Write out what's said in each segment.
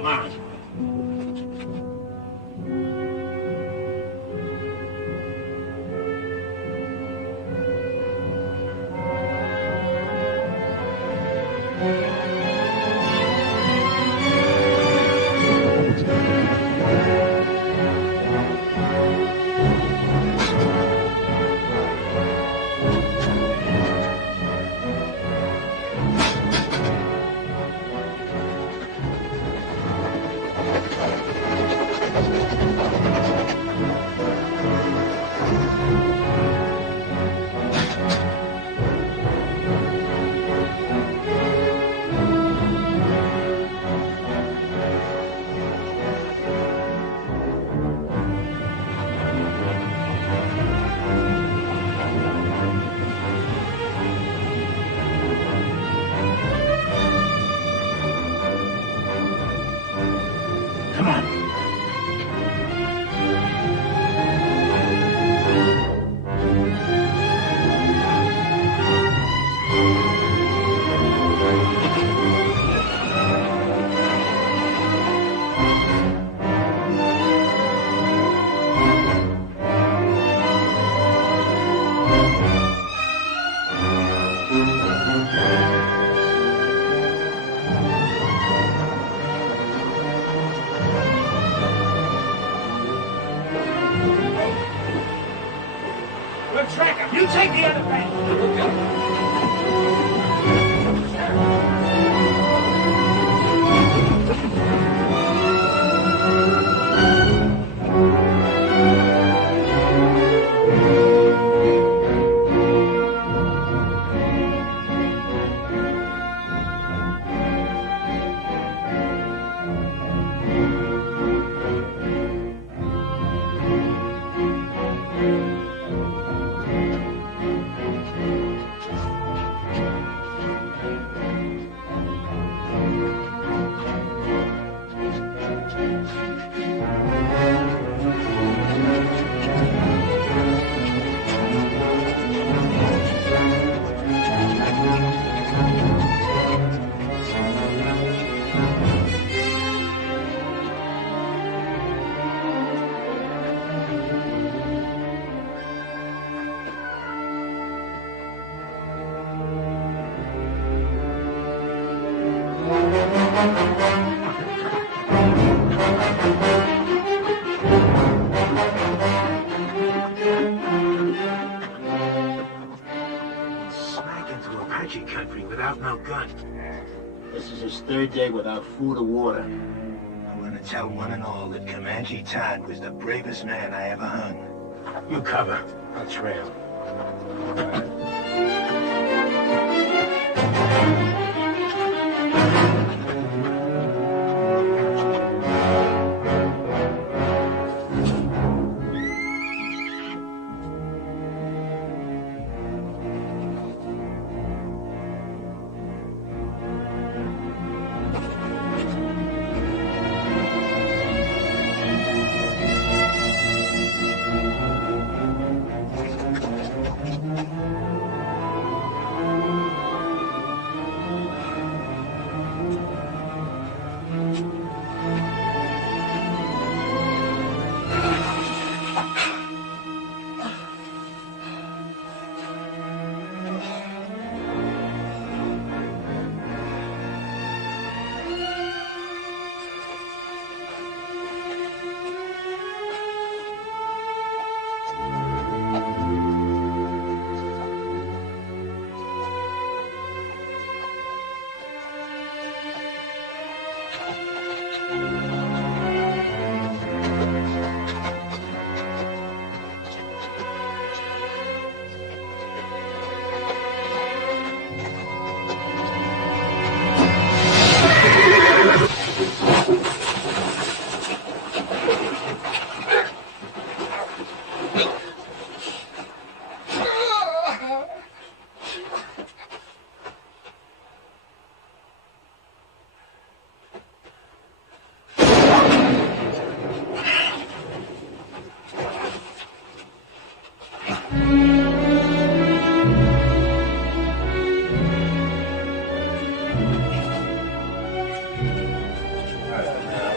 Come on. You take the other bank. Smack into Apache country without no gun. This is his third day without food or water. I'm gonna tell one and all that Comanche Todd was the bravest man I ever hung. You cover. I'll trail.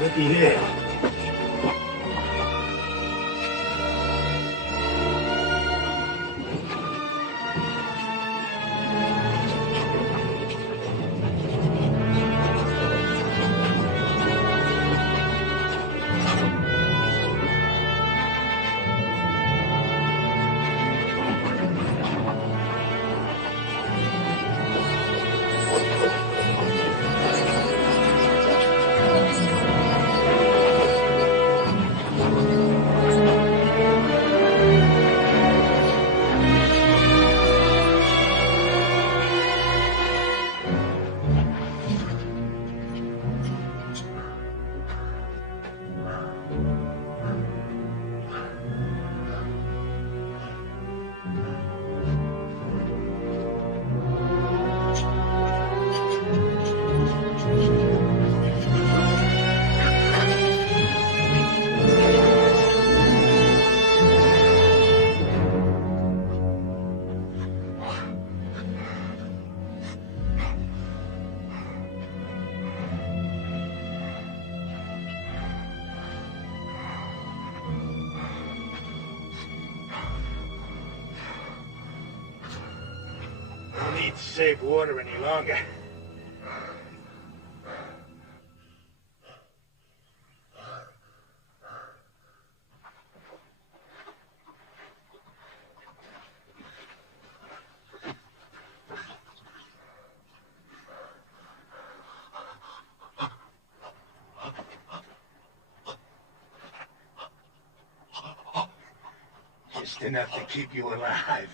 Looky here. No need to save water any longer. Just enough to keep you alive.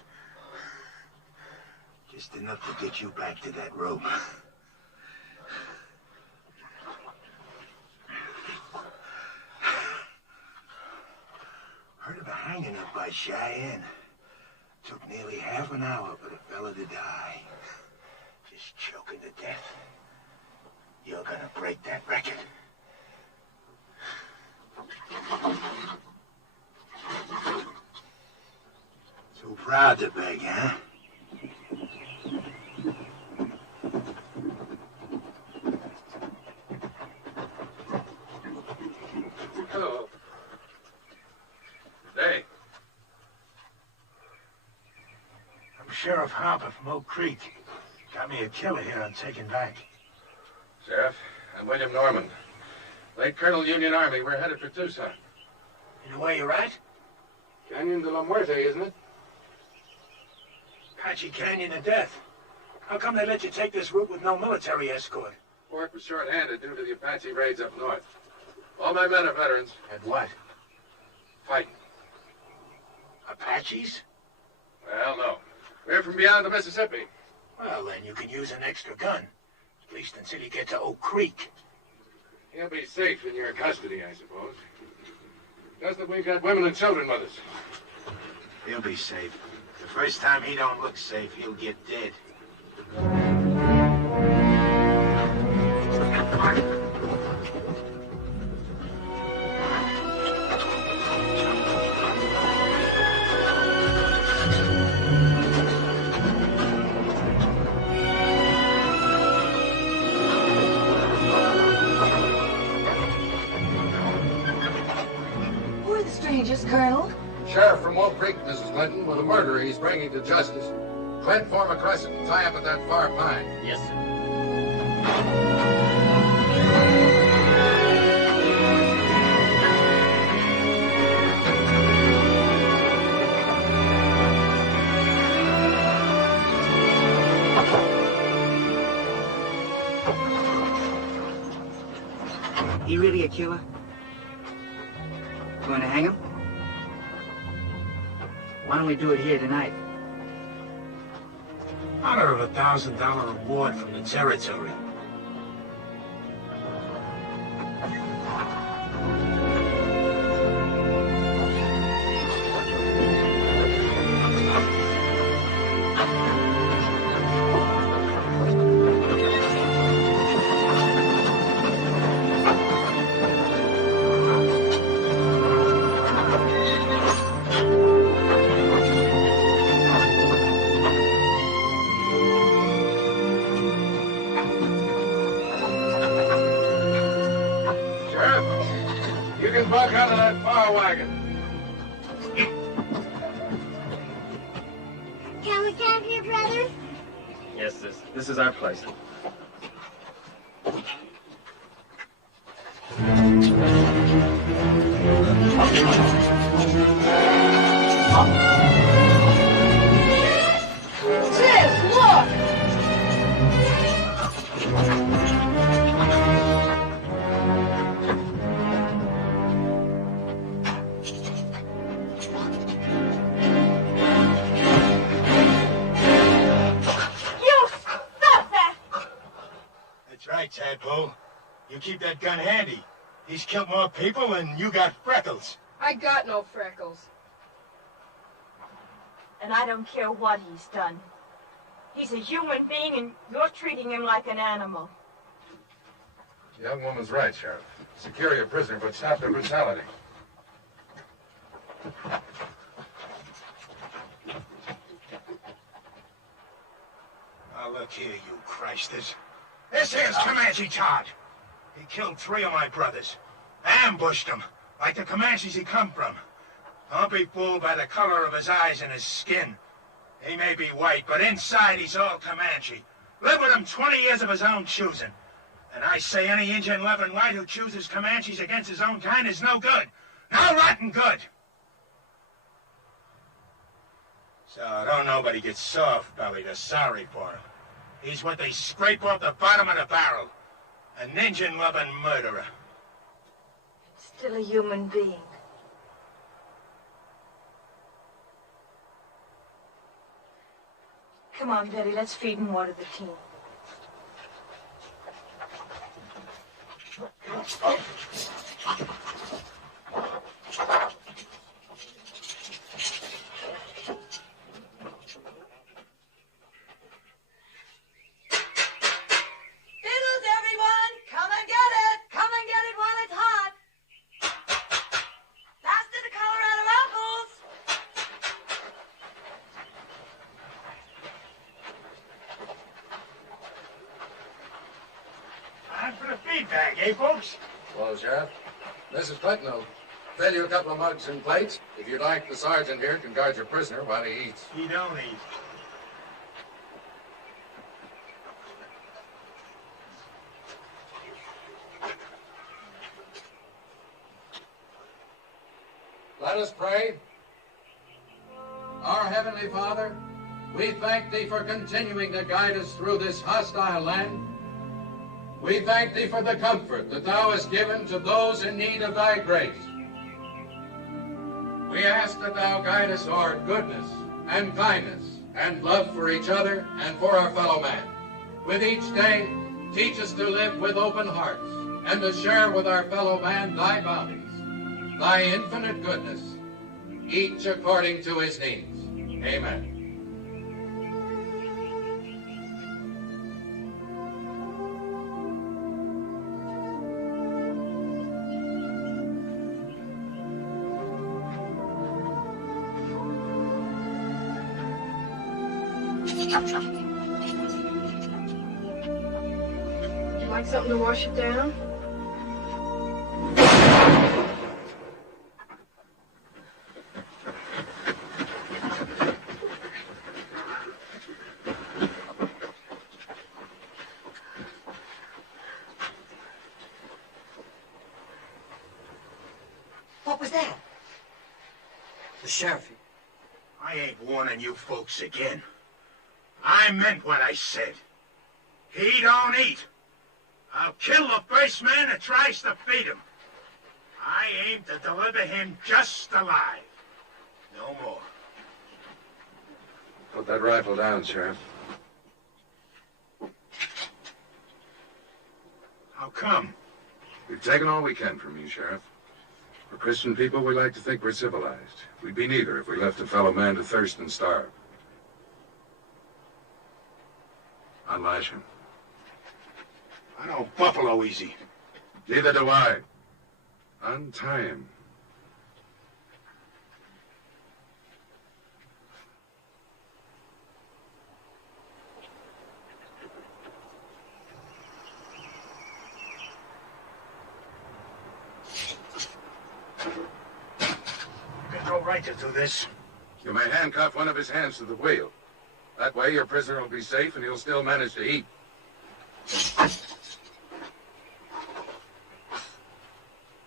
Just enough to get you back to that rope. Heard of a hanging up by Cheyenne. Took nearly half an hour for the fella to die. Just choking to death. You're gonna break that record. Too proud to beg, huh? Hello. Hey. I'm Sheriff Harper from Oak Creek. Got me a killer here I'm taking back. Sheriff, I'm William Norman. Late Colonel Union Army. We're headed for Tucson. You know where you're at? Canyon de la Muerte, isn't it? Apache Canyon of Death. How come they let you take this route with no military escort? Fort was short-handed due to the Apache raids up north. All my men are veterans. And what? Fighting. Apaches? Well, no. We're from beyond the Mississippi. Well, then you can use an extra gun. At least until you get to Oak Creek. He'll be safe in your custody, I suppose. Just that we've got women and children with us. He'll be safe. The first time he don't look safe, he'll get dead. Who are the strangers, Colonel? Sheriff from Oak Creek, Mrs. Clinton, with a murderer he's bringing to justice. Clint, form a crescent and tie up at that far pine. Yes, sir. He really a killer? Going to hang him? Why don't we do it here tonight? Honor of $1,000 reward from the territory. buck out of that fire wagon. Can we camp here, brother? Yes, sis. This is our place. Sis, look! That's right, Tadpole. You keep that gun handy. He's killed more people than you got freckles. I got no freckles. And I don't care what he's done. He's a human being, and you're treating him like an animal. The young woman's right, Sheriff. Secure your prisoner, but stop the brutality. Now look here, you Christers. This here's Comanche Todd. He killed 3 of my brothers. Ambushed them, like the Comanches he come from. Don't be fooled by the color of his eyes and his skin. He may be white, but inside he's all Comanche. Lived with him 20 years of his own choosing. And I say any Indian loving white who chooses Comanches against his own kind is no good. No rotten good. So don't nobody get soft-bellied or sorry for him. He's what they scrape off the bottom of the barrel. An Indian-loving murderer. Still a human being. Come on, Betty, let's feed and water the team. Fiddles, everyone! Come and get it! Come and get it while it's hot! Faster the Colorado apples! Time for the feedback, eh, folks? Hello, Sheriff. Mrs. Clinton will fill you a couple of mugs and plates. If you'd like, the sergeant here can guard your prisoner while he eats. He don't eat. Let us pray. Our Heavenly Father, we thank Thee for continuing to guide us through this hostile land. We thank Thee for the comfort that Thou hast given to those in need of Thy grace. We ask that Thou guide us toward goodness and kindness and love for each other and for our fellow man. With each day, teach us to live with open hearts and to share with our fellow man Thy bounties, Thy infinite goodness, each according to his needs. Amen. Would you like something to wash it down? What was that? The sheriff. I ain't warning you folks again. I meant what I said. He don't eat. I'll kill the first man that tries to feed him. I aim to deliver him just alive. No more. Put that rifle down, Sheriff. How come? We've taken all we can from you, Sheriff. For Christian people, we like to think we're civilized. We'd be neither if we left a fellow man to thirst and starve. Unlash him. I don't buffalo easy. Neither do I. Untie him. right to do this. You may handcuff one of his hands to the wheel. That way your prisoner will be safe and he'll still manage to eat.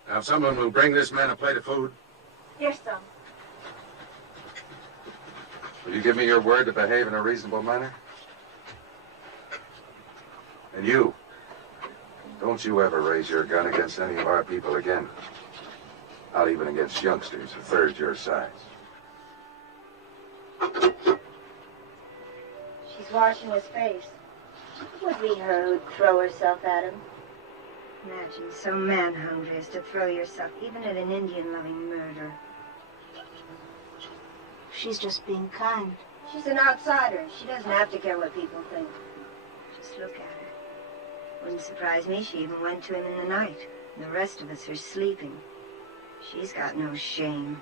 Now someone will bring this man a plate of food. Yes, sir. Will you give me your word to behave in a reasonable manner? And you, don't you ever raise your gun against any of our people again. Not even against youngsters a third your size. She's washing his face. It would be her who'd throw herself at him. Imagine so man-hungry as to throw yourself even at an Indian-loving murderer. She's just being kind. She's an outsider. She doesn't have to care what people think. Just look at her. Wouldn't surprise me she even went to him in the night. And the rest of us are sleeping. She's got no shame.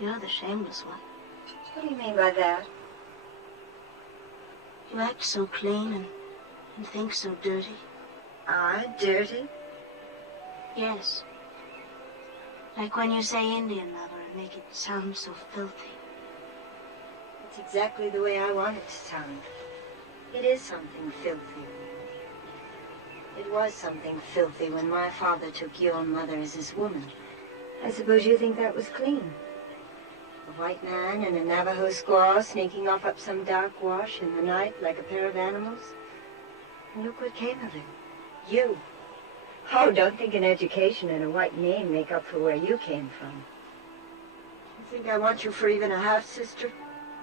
You're the shameless one. What do you mean by that? You act so clean and think so dirty. Dirty? Yes. Like when you say Indian lover and make it sound so filthy. It's exactly the way I want it to sound. It is something filthy. It was something filthy when my father took your mother as his woman. I suppose you think that was clean. A white man and a Navajo squaw sneaking off up some dark wash in the night like a pair of animals. And look what came of it. You. Oh, don't think an education and a white name make up for where you came from. You think I want you for even a half-sister?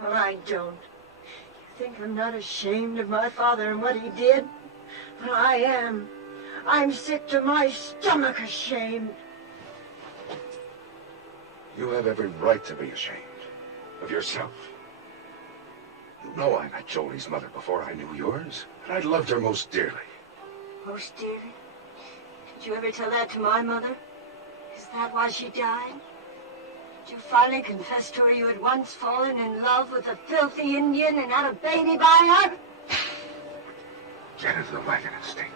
Well, I don't. You think I'm not ashamed of my father and what he did? Well, I am. I'm sick to my stomach ashamed. You have every right to be ashamed of yourself. You know I met Jolie's mother before I knew yours, and I loved her most dearly. Most dearly? Did you ever tell that to my mother? Is that why she died? Did you finally confess to her you had once fallen in love with a filthy Indian and had a baby by her? Get into the wagon and stay there.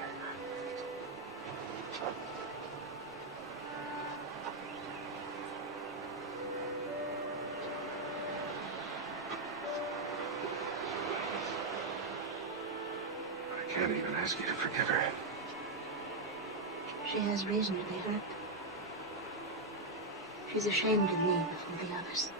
I can't even ask you to forgive her. She has reason to be hurt. She's ashamed of me before the others.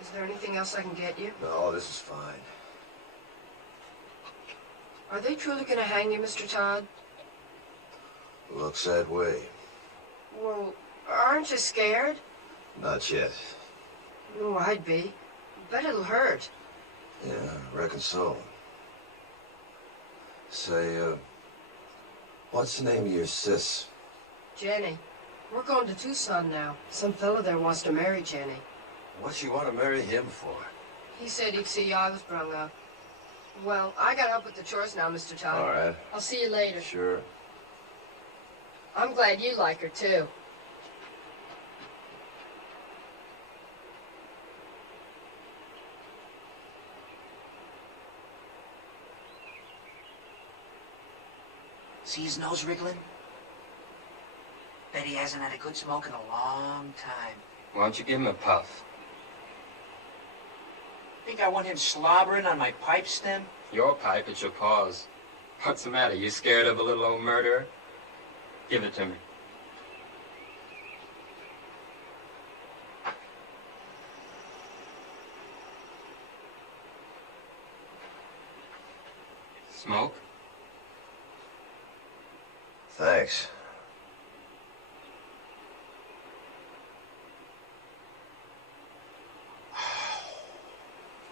Is there anything else I can get you? No, this is fine. Are they truly going to hang you, Mr. Todd? Looks that way. Well, aren't you scared? Not yet. Oh, I'd be. Bet it'll hurt. Yeah, I reckon so. Say, what's the name of your sis? Jenny. We're going to Tucson now. Some fella there wants to marry Jenny. What's she want to marry him for? He said he'd see I was brung up. Well, I got up with the chores now, Mr. Todd. All right. I'll see you later. Sure. I'm glad you like her, too. See his nose wriggling? Bet he hasn't had a good smoke in a long time. Why don't you give him a puff? Think I want him slobbering on my pipe stem? Your pipe, it's your paws. What's the matter? You scared of a little old murderer? Give it to me. Smoke? Thanks.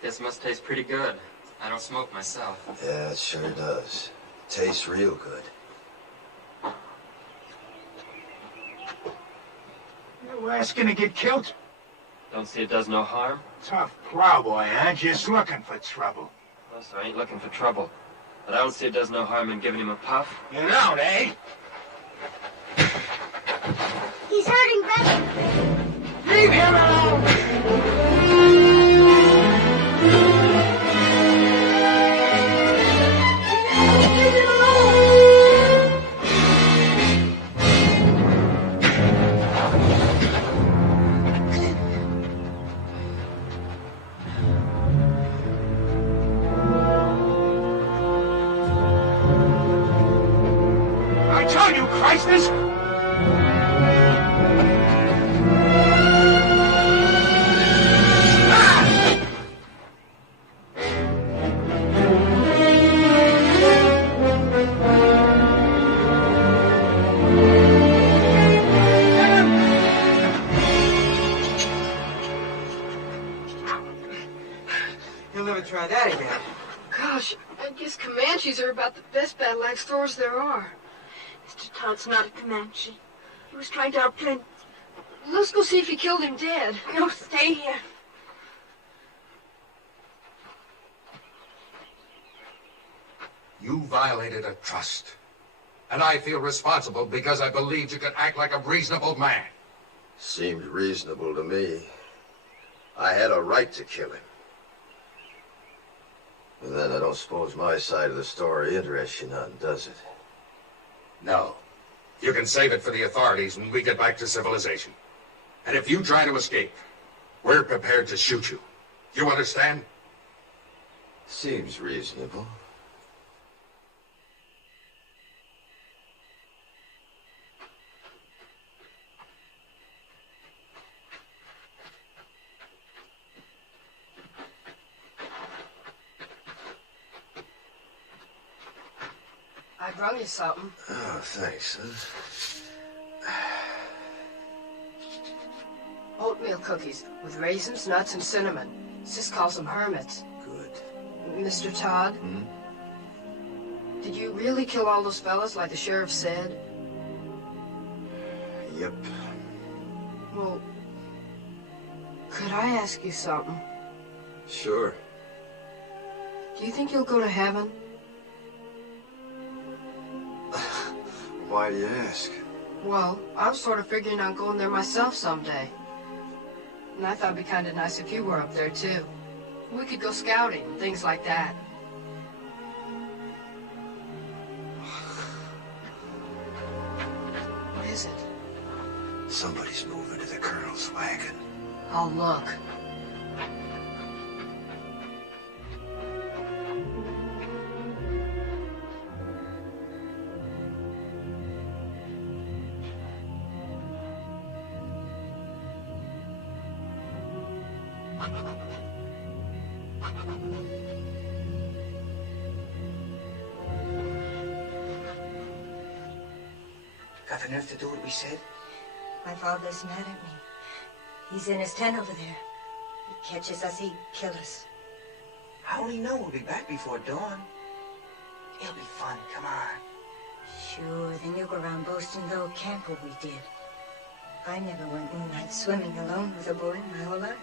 This must taste pretty good. I don't smoke myself. Yeah, it sure does. Tastes real good. You asking to get killed? Don't see it does no harm? Tough plowboy, huh? Just looking for trouble. No, sir, I ain't looking for trouble. But I don't see it does no harm in giving him a puff. You don't, eh? He's hurting Betty. Leave him alone! Leave him alone! I tell you, Christus! You'll never try that again. Gosh, I guess Comanches are about the best battle axe throwers there are. Mr. Todd's not a Comanche. He was trying to outplay... Let's go see if he killed him dead. No, stay here. You violated a trust. And I feel responsible because I believed you could act like a reasonable man. Seemed reasonable to me. I had a right to kill him. And then I don't suppose my side of the story interests you none, does it? No. You can save it for the authorities when we get back to civilization. And if you try to escape, we're prepared to shoot you. You understand? Seems reasonable. I brung you something. Oh, thanks, huh? Oatmeal cookies with raisins, nuts, and cinnamon. Sis calls them hermits. Good. Mr. Todd? Did you really kill all those fellas like the sheriff said? Yep. Well, could I ask you something? Sure. Do you think you'll go to heaven? Why do you ask? Well, I was sort of figuring on going there myself someday. And I thought it'd be kind of nice if you were up there, too. We could go scouting and things like that. What is it? Somebody's moving to the colonel's wagon. I'll look. Got the nerve to do what we said? My father's mad at me. He's in his tent over there. He catches us, he'd kill us. I only know we'll be back before dawn. It'll be fun, come on. Sure, then you go around boasting the old camp where we did. I never went moonlight swimming alone with a boy my whole life.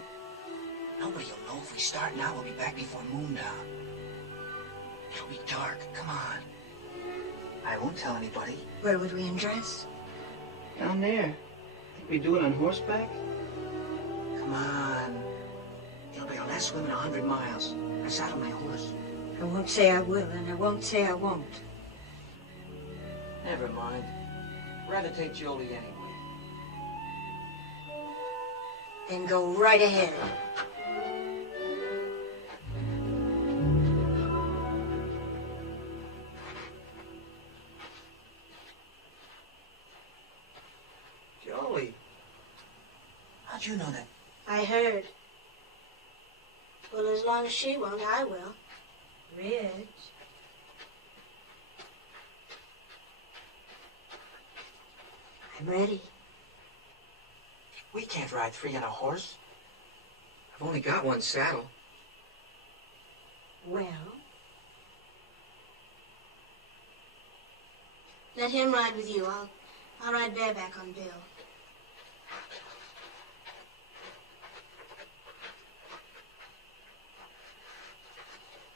Nobody will know if we start now. We'll be back before moondown. It'll be dark, come on. I won't tell anybody. Where would we undress? Down there. Think we do it on horseback? Come on. It'll be our last swim in 100 miles. I saddle my horse. I won't say I will, and I won't say I won't. Never mind. Rather take Jolie anyway. Then go right ahead. Jolie. How'd you know that? I heard. Well, as long as she won't, I will. Rich. I'm ready. We can't ride three on a horse. I've only got one saddle. Well, let him ride with you. I'll ride bareback on Bill.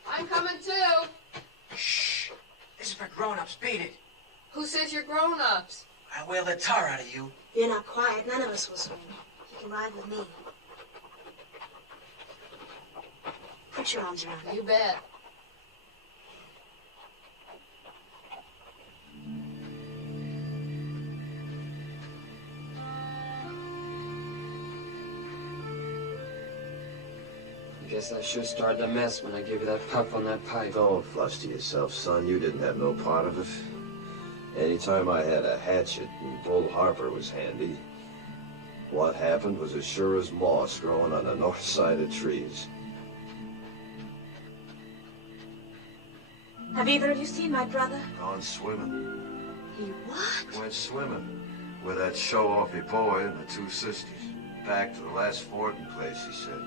I'm coming too. Shh. This is for grown-ups. Beat it. Who says you're grown-ups? I wail the tar out of you. You're not quiet. None of us will swim. You can ride with me. Put your arms around me. You bet. I guess I sure started a mess when I gave you that puff on that pipe. Don't fluster yourself, son. You didn't have no part of it. Anytime I had a hatchet and Bull Harper was handy, what happened was as sure as moss growing on the north side of trees. Have either of you seen my brother? Gone swimming. He what? Went swimming with that show-offy boy and the two sisters. Back to the last fording place, he said.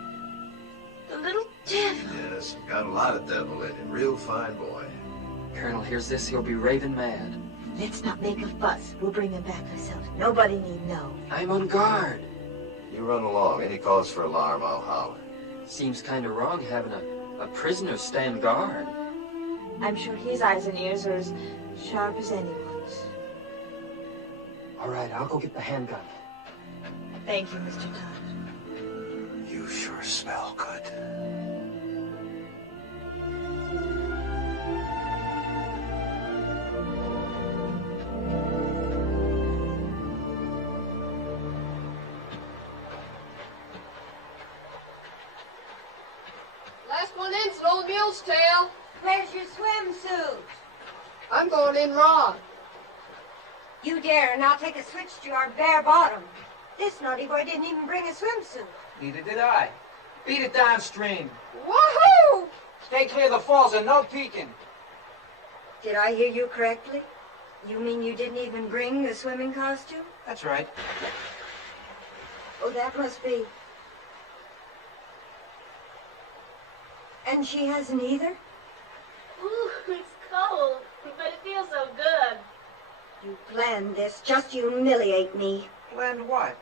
The little devil. Yes, got a lot of devil in him. Real fine boy. Colonel hears this, he'll be raving mad. Let's not make a fuss. We'll bring him back ourselves. Nobody need know. I'm on guard. You run along. Any cause for alarm, I'll holler. Seems kind of wrong having a prisoner stand guard. I'm sure his eyes and ears are as sharp as anyone's. All right, I'll go get the handgun. Thank you, Mr. Todd. You sure smell good. Last one in's an old mule's tail. Where's your swimsuit? I'm going in raw. You dare not take a switch to your bare bottom. This naughty boy didn't even bring a swimsuit. Neither did I. Beat it downstream. Woohoo! Stay clear of the falls and no peeking. Did I hear you correctly? You mean you didn't even bring the swimming costume? That's right. Oh, that must be. And she hasn't either? Ooh, it's cold, but it feels so good. You planned this just to humiliate me. Planned what?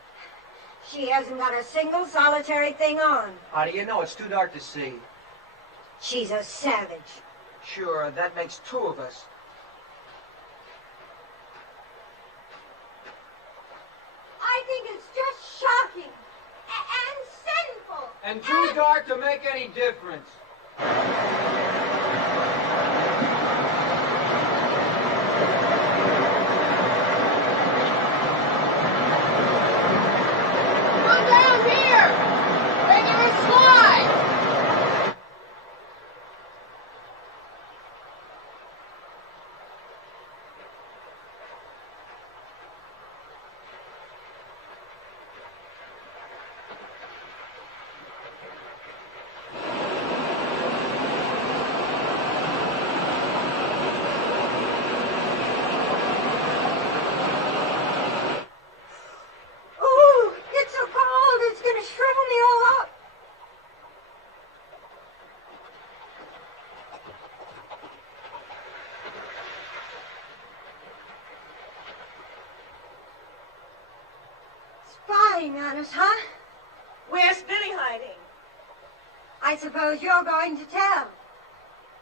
She hasn't got a single solitary thing on. How do you know? It's too dark to see. She's a savage. Sure, that makes two of us. I think it's just shocking and sinful. And too dark to make any difference. Come down here! Regular slide! Ooh, it's so cold, it's gonna shrivel me all up. Spying on us, huh? Where's Billy hiding? I suppose you're going to tell.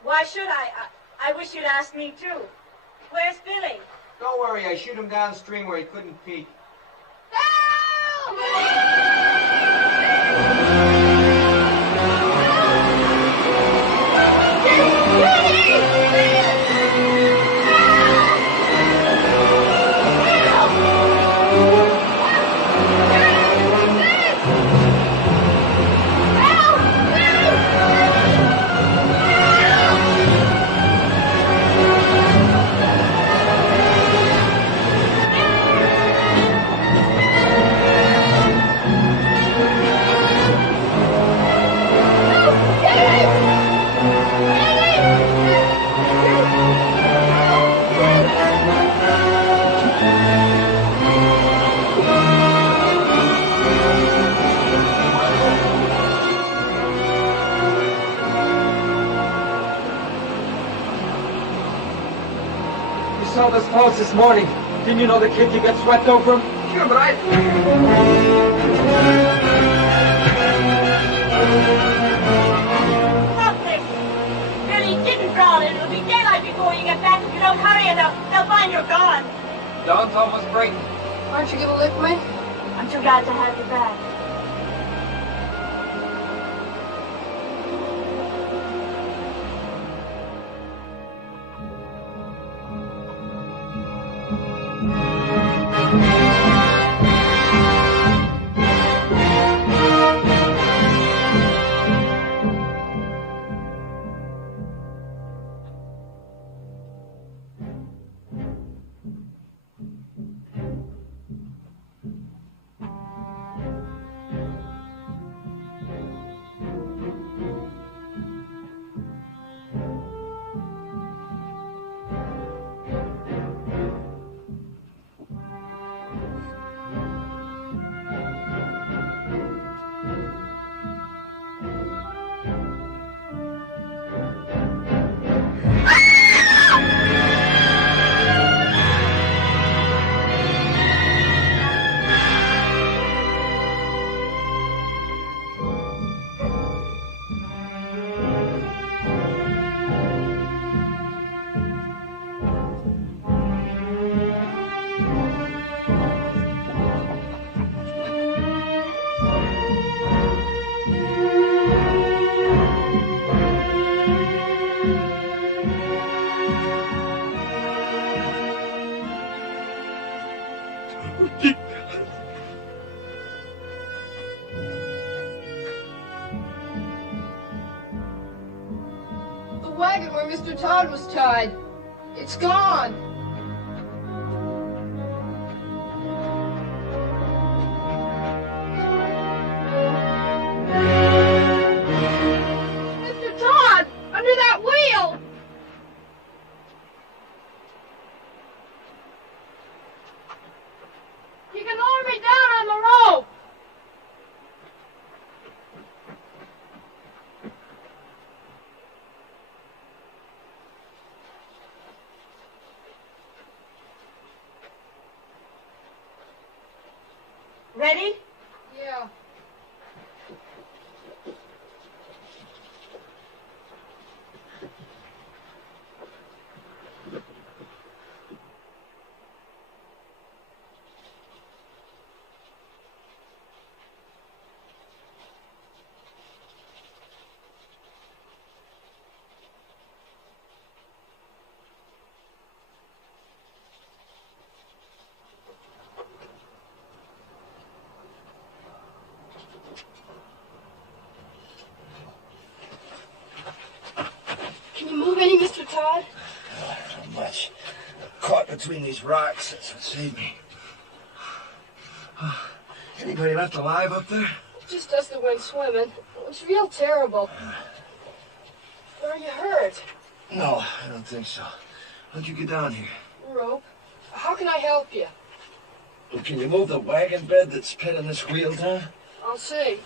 Why should I? I wish you'd ask me too. Where's Billy? Don't worry, I shoot him downstream where he couldn't peek. You saw those clothes this morning. Didn't you know the kid could get swept over him? Sure, but Stop this! Billy didn't drown, and it'll be daylight before you get back. If you don't hurry, and they'll find you're gone. Dawn's almost breaking. Aren't you gonna lick me? I'm too glad to have you back. The wagon where Mr. Todd was tied. It's gone. Mr. Todd! Under that wheel! You can lower me down on the rope! Ready? Yeah. Can you move any, Mr. Todd? Not much. Caught between these rocks. That's what saved me. Anybody left alive up there? Just us that went swimming. It's real terrible. Are you hurt? No, I don't think so. How'd you get down here? Rope. How can I help you? Well, can you move the wagon bed that's pinning this wheel down? I'll see.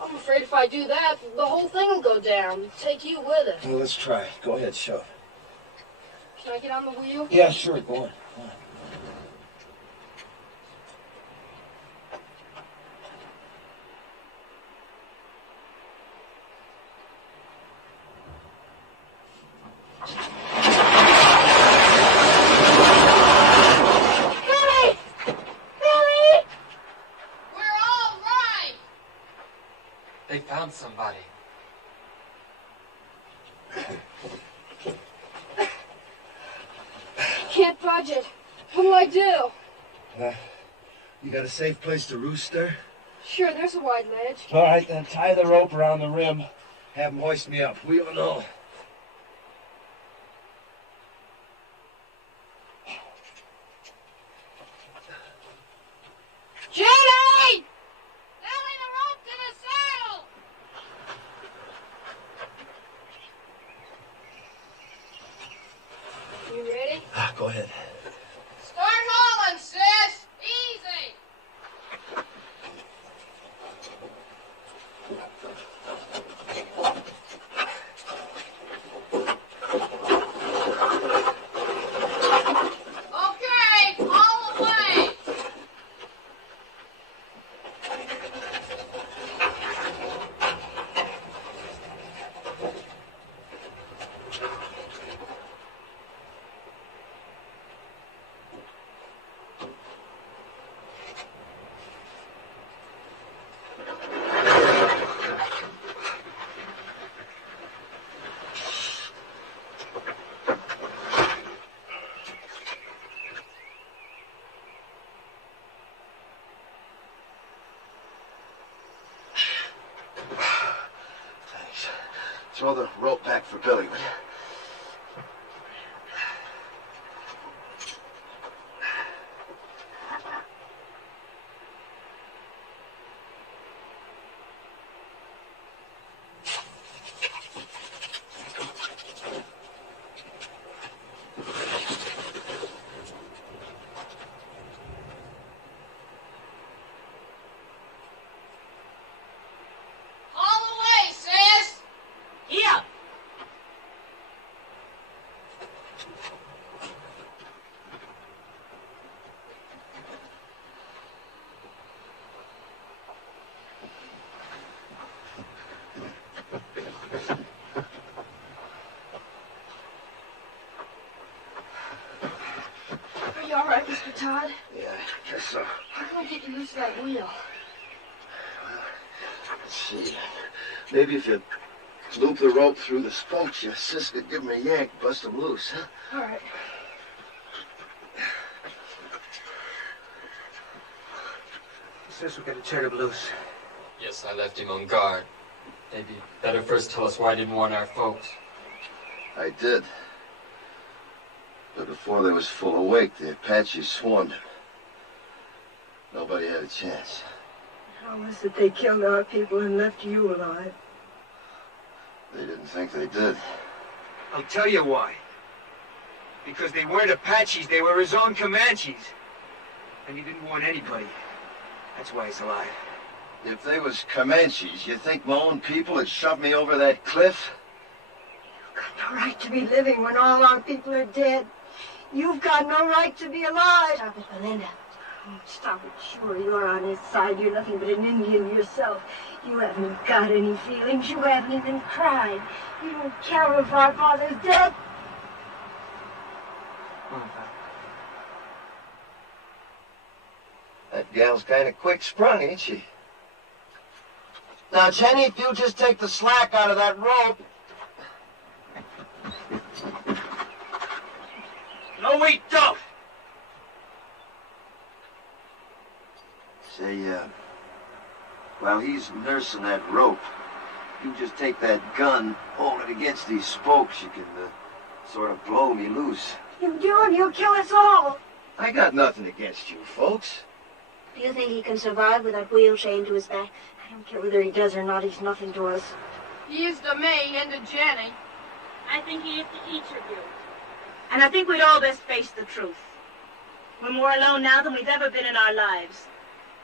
I'm afraid if I do that, the whole thing will go down. Take you with it. Well, let's try. Go ahead, shove. Can I get on the wheel? Yeah, sure. Go on. Go on. Billy! Billy! We're all right! They found somebody. Can't budge it. What'll I do? You got a safe place to roost there? Sure, there's a wide ledge. All right, then tie the rope around the rim. Have them hoist me up. We don't know. Jenny! Nailing the rope to the saddle! You ready? Go ahead. Start hauling, sis! Easy! Okay, all the way! throw the rope back for Billy, will you? Are you all right, Mr. Todd? Yeah, I guess so. How can I get you loose of that wheel? Let's see. Maybe if you loop the rope through the spokes, your sis could give him a yank, bust him loose, huh? All right. Sis, we gotta turn him loose. Yes, I left him on guard. Maybe better first tell us why you didn't warn our folks. I did. But before they was full awake, the Apaches swarmed him. Nobody had a chance. How was it they killed our people and left you alive? They didn't think they did. I'll tell you why. Because they weren't Apaches, they were his own Comanches. And he didn't warn anybody. That's why he's alive. If they was Comanches, you think my own people had shoved me over that cliff? You've got no right to be living when all our people are dead. You've got no right to be alive. Stop it, Belinda. Oh, stop it. Sure, you're on his side. You're nothing but an Indian yourself. You haven't got any feelings. You haven't even cried. You don't care if our father's dead. That gal's kind of quick-sprung, ain't she? Now, Jenny, if you just take the slack out of that rope... No, we don't! Say, while he's nursing that rope, you just take that gun, hold it against these spokes, you can, sort of blow me loose. You do, and he'll kill us all. I got nothing against you folks. Do you think he can survive with that wheel chained to his back? I don't care whether he does or not, he's nothing to us. He is to me and to Jenny. I think he is to each of you. And I think we'd all best face the truth. We're more alone now than we've ever been in our lives.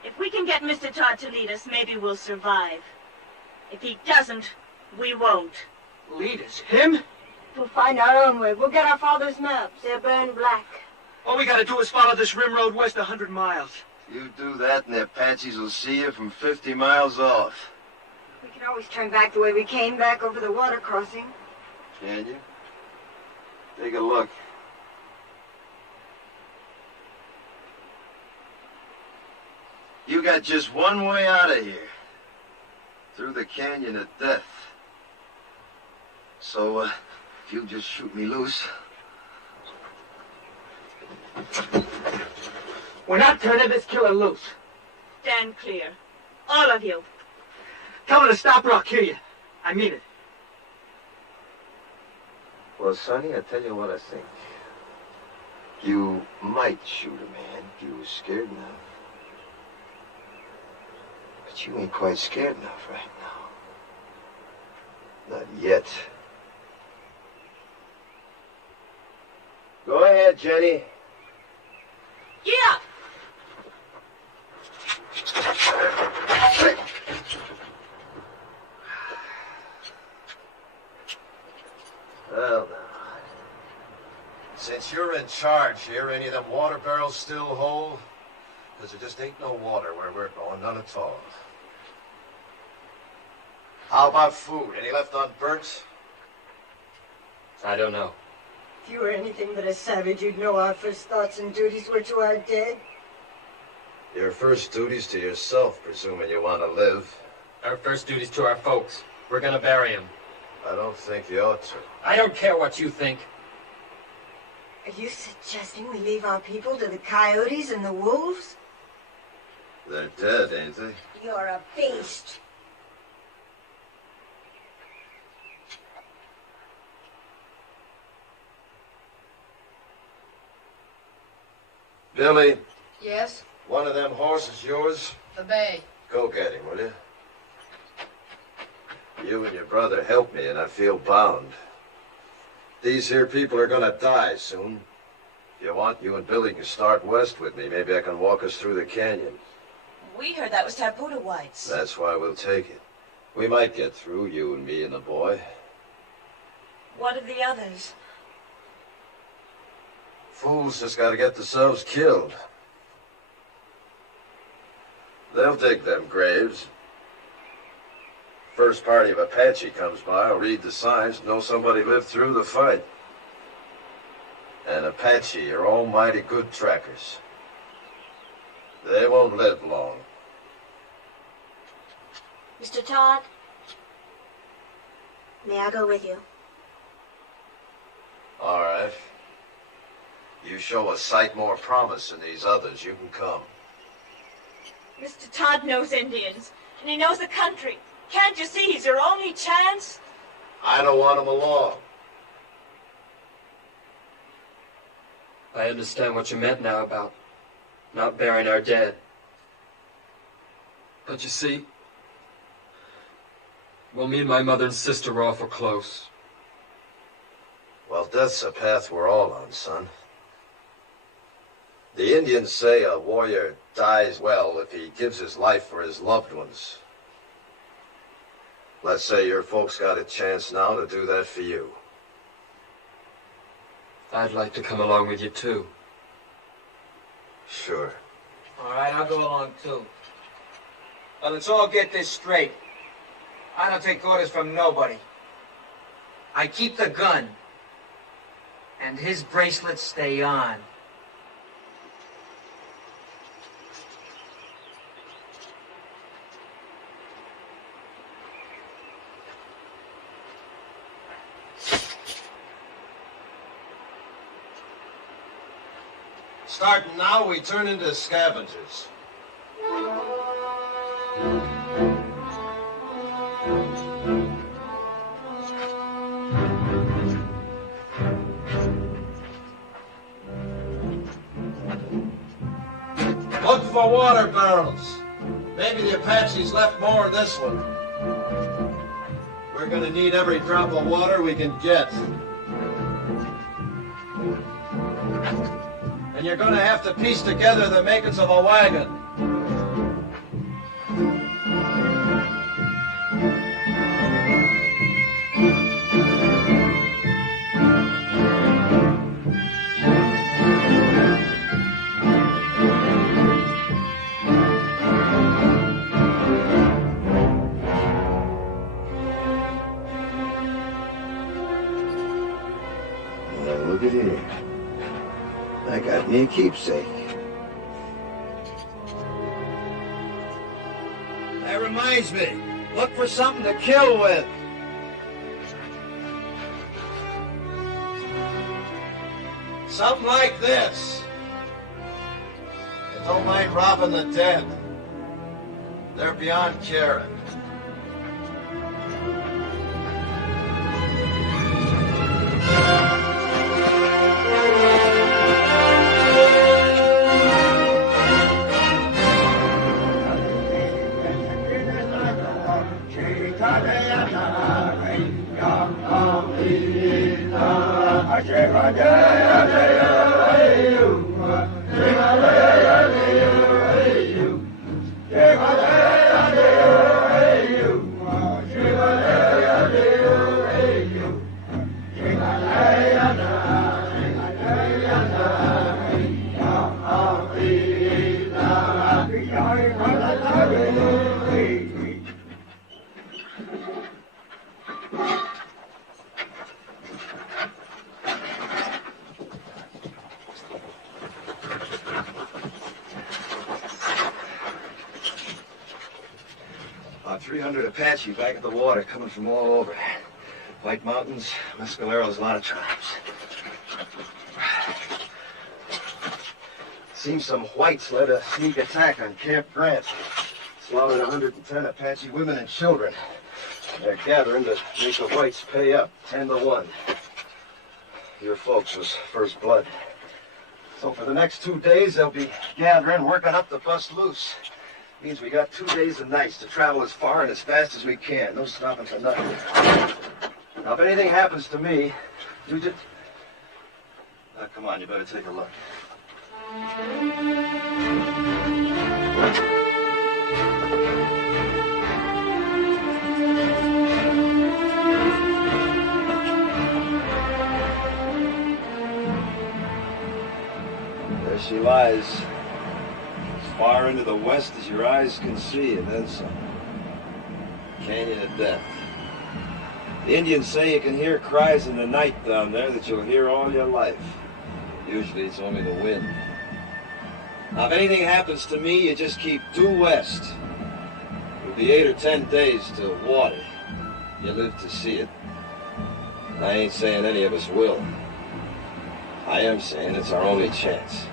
If we can get Mr. Todd to lead us, maybe we'll survive. If he doesn't, we won't. Lead us? Him? We'll find our own way. We'll get our father's maps. They're burned black. All we gotta do is follow this rim road west 100 miles. You do that and the Apaches will see you from 50 miles off. We can always turn back the way we came, back over the water crossing. Can you? Take a look. You got just one way out of here. Through the canyon of death. So, if you just shoot me loose... We're not turning this killer loose. Stand clear. All of you. Tell him to stop or I'll kill you. I mean it. Well, Sonny, I tell you what I think. You might shoot a man if you was scared enough. But you ain't quite scared enough right now. Not yet. Go ahead, Jenny. Yeah! Well, since you're in charge here, any of them water barrels still whole? Because there just ain't no water where we're going, none at all. How about food? Any left unburnt? I don't know. If you were anything but a savage, you'd know our first thoughts and duties were to our dead. Your first duty's to yourself, presuming you want to live. Our first duty's to our folks. We're gonna bury him. I don't think you ought to. I don't care what you think. Are you suggesting we leave our people to the coyotes and the wolves? They're dead, ain't they? You're a beast. Billy, Yes? one of them horses yours? The bay. Go get him, will you? You and your brother helped me, and I feel bound. These here people are gonna die soon. If you want, you and Billy can start west with me. Maybe I can walk us through the canyon. We heard that was taboo to whites. That's why we'll take it. We might get through, you and me and the boy. What of the others? Fools just gotta get themselves killed. They'll dig them graves. First party of Apache comes by, I'll read the signs, know somebody lived through the fight. And Apache are almighty good trackers. They won't live long. Mr. Todd, may I go with you? All right. You show a sight more promise than these others, you can come. Mr. Todd knows Indians, and he knows the country. Can't you see he's your only chance? I don't want him along. I understand what you meant now about not burying our dead. But you see, well, me and my mother and sister were awful close. Well, death's a path we're all on, son. The Indians say a warrior dies well if he gives his life for his loved ones. Let's say your folks got a chance now to do that for you. I'd like to come along with you, too. Sure. All right, I'll go along, too. Well, let's all get this straight. I don't take orders from nobody. I keep the gun. And his bracelets stay on. Starting now, we turn into scavengers. Look for water barrels. Maybe the Apaches left more of this one. We're gonna need every drop of water we can get. And you're gonna have to piece together the makings of a wagon. Look at here. I got me a keepsake. That reminds me. Look for something to kill with. Something like this. And don't mind robbing the dead. They're beyond caring. About 300 Apache back at the water, coming from all over. White Mountains, Mescaleros, a lot of tribes. Seems some whites led a sneak attack on Camp Grant. Slaughtered 110 Apache women and children. They're gathering to make the whites pay up, 10-1. Your folks was first blood. So for the next 2 days, they'll be gathering, working up to bust loose. Means we got 2 days and nights to travel as far and as fast as we can. No stopping for nothing. Now, if anything happens to me, you just... Now, come on, you better take a look. There she lies, as far into the west as your eyes can see, and then some. Canyon of Death. The Indians say you can hear cries in the night down there that you'll hear all your life. Usually it's only the wind. Now, if anything happens to me, you just keep due west. It'll be 8 or 10 days to water. You live to see it. I ain't saying any of us will. I am saying it's our only chance.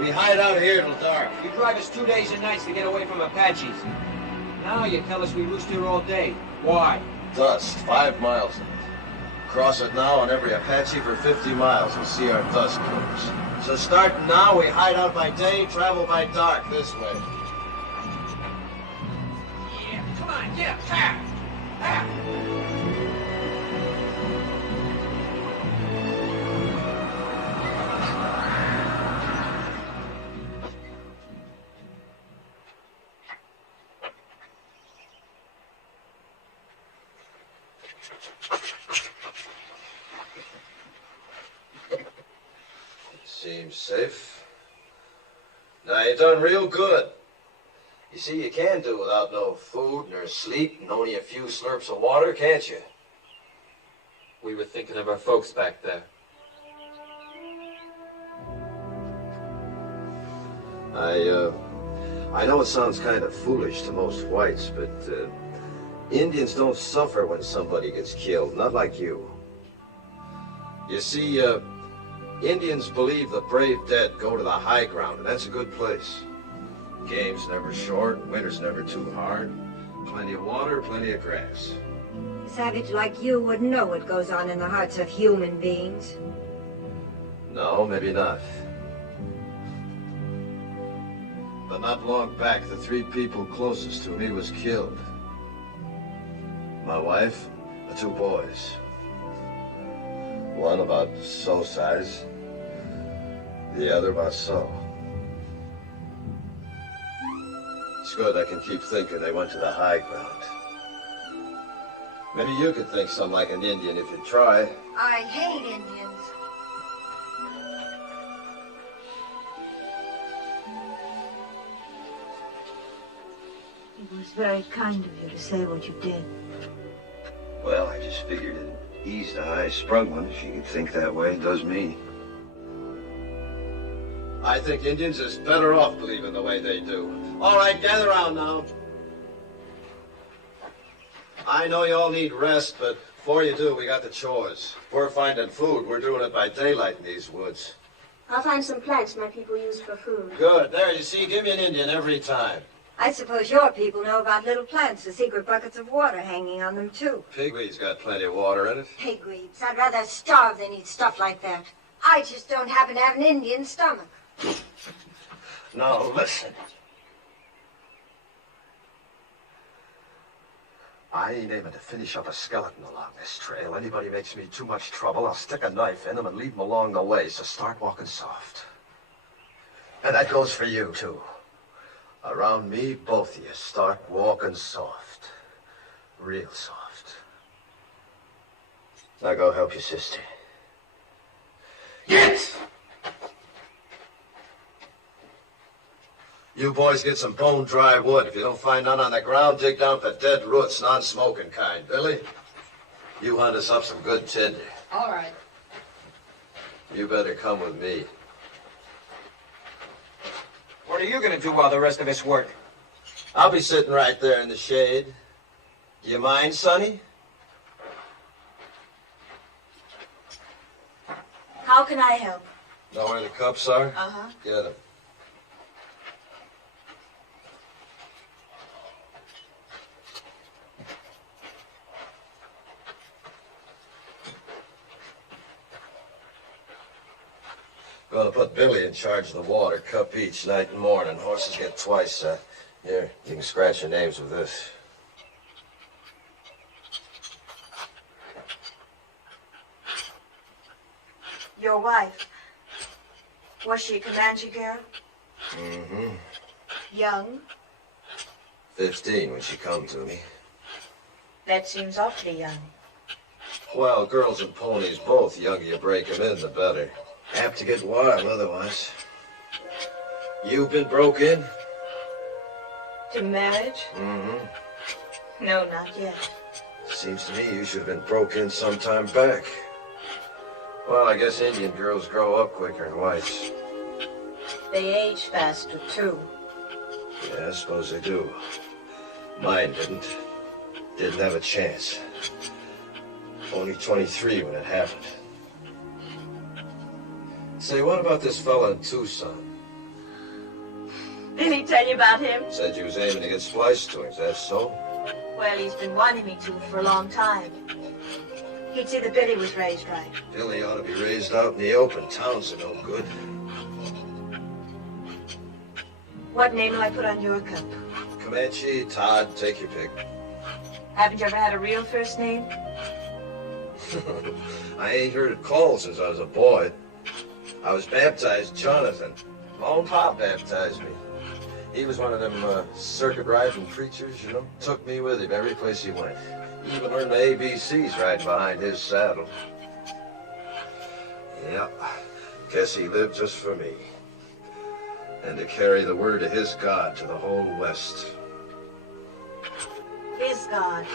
We hide out here till dark. You drive us 2 days and nights to get away from Apaches. Now you tell us we roost here all day. Why? Dust, 5 miles of it. Cross it now on every Apache for 50 miles and see our dust covers. So starting now, we hide out by day, travel by dark this way. Yeah, come on, get up. Ah. Ah. Seems safe. Now, you done real good. You see, you can do without no food nor sleep and only a few slurps of water, can't you? We were thinking of our folks back there. I know it sounds kind of foolish to most whites, but Indians don't suffer when somebody gets killed, not like you. You see, Indians believe the brave dead go to the high ground, and that's a good place. Game's never short, winter's never too hard. Plenty of water, plenty of grass. A savage like you wouldn't know what goes on in the hearts of human beings. No, maybe not. But not long back, the 3 people closest to me was killed. My wife, the 2 boys. One about so size, the other about so. It's good I can keep thinking they went to the high ground. Maybe you could think something like an Indian if you try. I hate Indians. It was very kind of you to say what you did. Well, I just figured it eased a high-sprung one. If you could think that way, it does me. I think Indians is better off believing the way they do. All right, gather around now. I know you all need rest, but before you do, we got the chores. If we're finding food, we're doing it by daylight in these woods. I'll find some plants my people use for food. Good. There, you see, give me an Indian every time. I suppose your people know about little plants with secret buckets of water hanging on them, too. Pigweed's got plenty of water in it. Pigweeds. I'd rather starve than eat stuff like that. I just don't happen to have an Indian stomach. Now, listen. I ain't aiming to finish up a skeleton along this trail. Anybody makes me too much trouble, I'll stick a knife in them and lead them along the way, so start walking soft. And that goes for you, too. Around me, both of you, start walking soft. Real soft. Now go help your sister. Yes! You boys get some bone-dry wood. If you don't find none on the ground, dig down for dead roots, non-smoking kind. Billy, you hunt us up some good tinder. All right. You better come with me. What are you gonna do while the rest of us work? I'll be sitting right there in the shade. Do you mind, Sonny? How can I help? Know where the cups are? Uh-huh. Get them. Gonna put Billy in charge of the water, cup each, night and morning. Horses get twice. Here, you can scratch your names with this. Your wife. Was she a Comanche girl? Mm-hmm. Young? 15 when she come to me. That seems awfully young. Well, girls and ponies both. The younger you break them in, the better. Apt to get wild otherwise. You've been broke in? To marriage? Mm-hmm. No, not yet. Seems to me you should have been broke in some time back. Well, I guess Indian girls grow up quicker than whites. They age faster, too. Yeah, I suppose they do. Mine didn't. Didn't have a chance. Only 23 when it happened. Say, what about this fella in Tucson? Did he tell you about him? Said you was aiming to get spliced to him. Is that so? Well, he's been wanting me to for a long time. He'd see that Billy was raised right. Billy ought to be raised out in the open. Towns are no good. What name will I put on your cup? Comanche, Todd, take your pick. Haven't you ever had a real first name? I ain't heard it called since I was a boy. I was baptized Jonathan. My own pop baptized me. He was one of them circuit riding preachers, you know. Took me with him every place he went. Even learned the ABCs riding behind his saddle. Yep. Guess he lived just for me. And to carry the word of his God to the whole West. His God.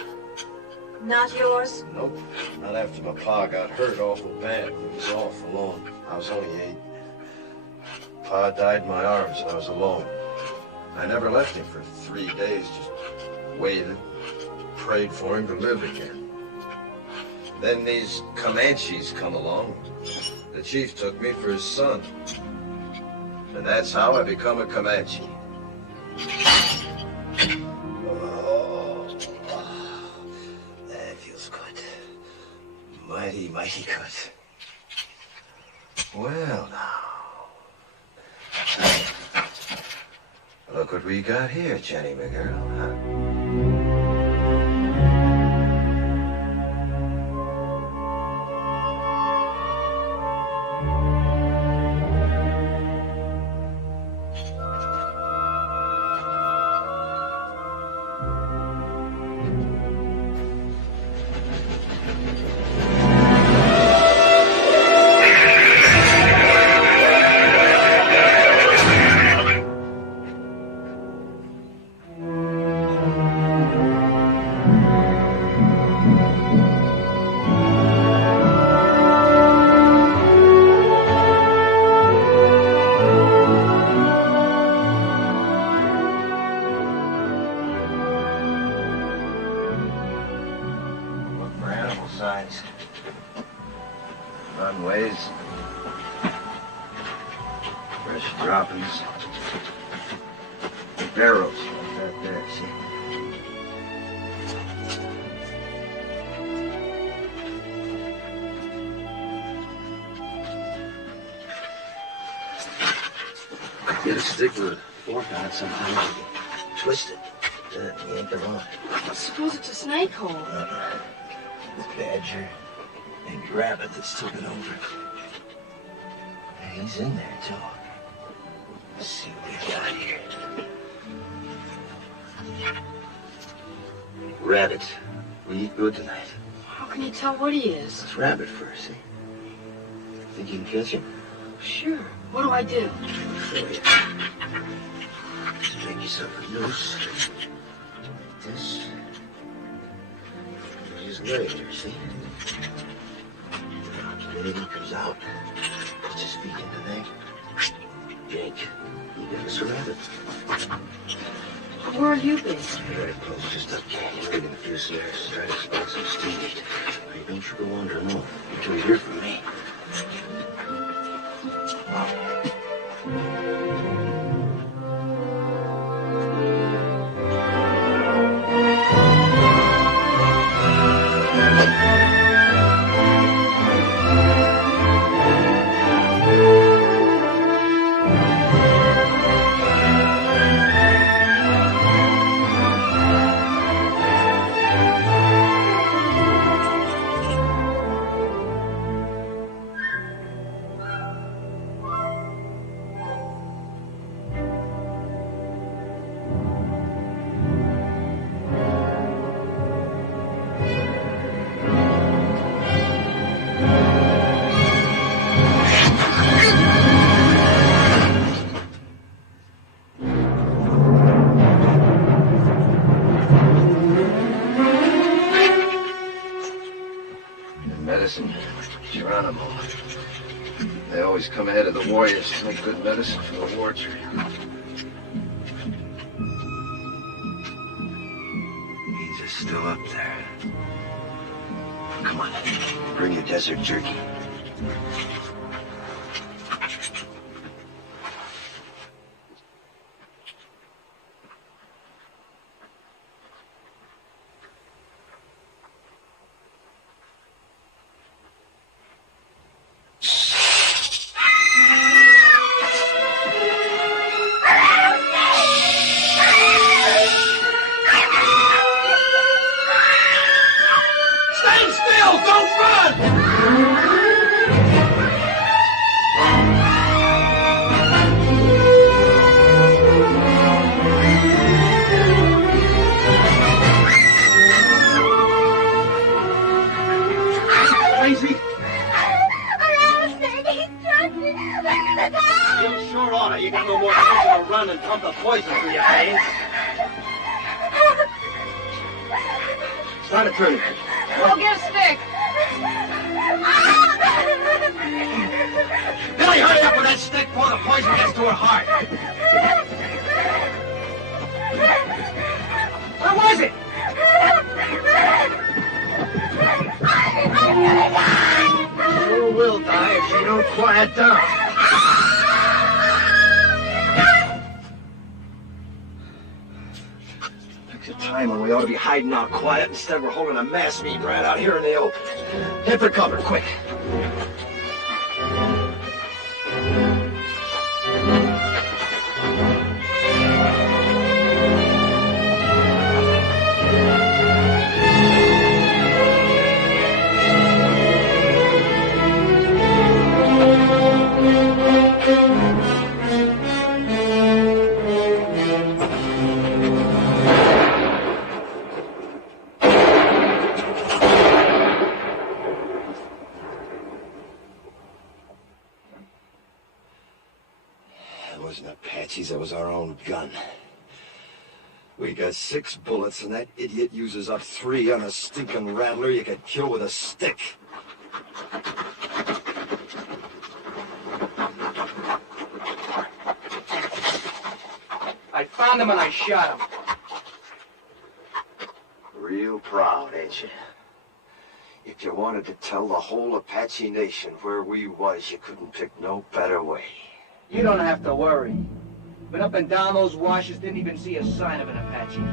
Not yours? Nope. Not after my pa got hurt awful bad. He was off alone. I was only 8. Pa died in my arms and I was alone. I never left him for 3 days, just waited, prayed for him to live again. Then these Comanches come along. The chief took me for his son. And that's how I become a Comanche. Oh, that feels good. Mighty, mighty good. Well, now. Look what we got here, Jenny, my girl, huh? Runways, fresh droppings, barrels like that there, see? Get a stick with a fork on it sometimes, you can twist it. Yank him on. Suppose it's a snake hole. It's badger and rabbit that's took it over. He's in there, too. Let's see what we got here. Rabbit. We eat good tonight. How can you tell what he is? Let's rabbit first, see? Think you can catch him? Sure. What do I do? Show you. Just make yourself a noose. Like this. Use his leg here, see? The minute he comes out, put his feet into there. Yank. You got us a rabbit. Where have you been? Very close, just up canyon, digging a few snares, trying to spot some steam meat. Hey, don't you go wandering off until you hear from me. Medicine, Geronimo. They always come ahead of the warriors to make good medicine for the war tree. He's just still up there. Come on, bring your desert jerky. You got no more reason to run and pump the poison through your veins. Start a turning. Go get a stick. Billy, hurry up with that stick before the poison gets to her heart. Where was it? You will die if you don't quiet down. It's a time when we ought to be hiding out quiet. Instead, we're holding a mass meeting right out here in the open. Hit for cover, quick. It wasn't Apaches, it was our own gun. We got 6 bullets, and that idiot uses up 3 on a stinking rattler you could kill with a stick. I found him and I shot him. Real proud, ain't you? If you wanted to tell the whole Apache nation where we was, you couldn't pick no better way. You don't have to worry. Been up and down those washes, didn't even see a sign of an Apache.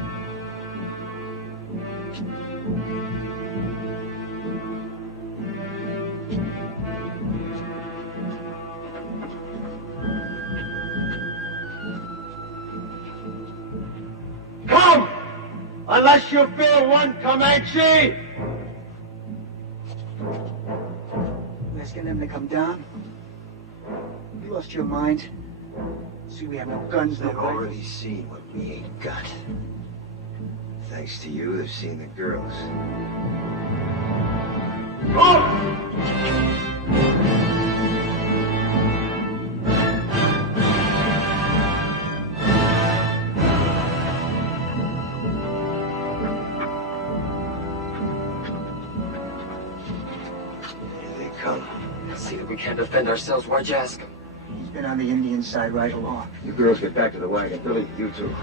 Come! Unless you feel one Comanche! You asking them to come down? You lost your mind? See, we have no guns, no They've already seen what we ain't got. Thanks to you, they've seen the girls. See that we can't defend ourselves, why'd you ask him? He's been on the Indian side right along. You girls get back to the wagon. Billy, you too.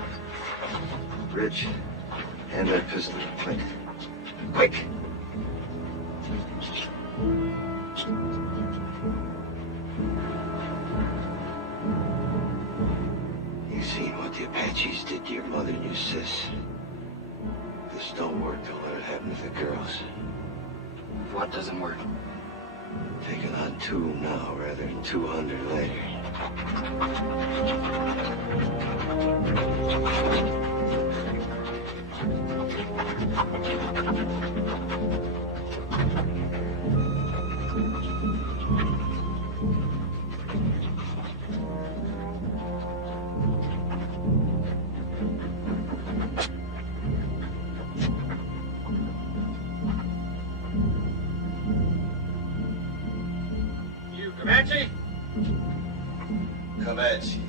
Rich, hand that pistol to Clint. Quick! You've seen what the Apaches did to your mother and your sis. This don't work, don't let it happen to the girls. What doesn't work? Taking on 2 now rather than 200 later. Comanche? Comanche.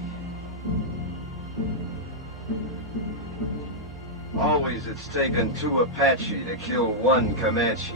Always it's taken 2 Apache to kill 1 Comanche.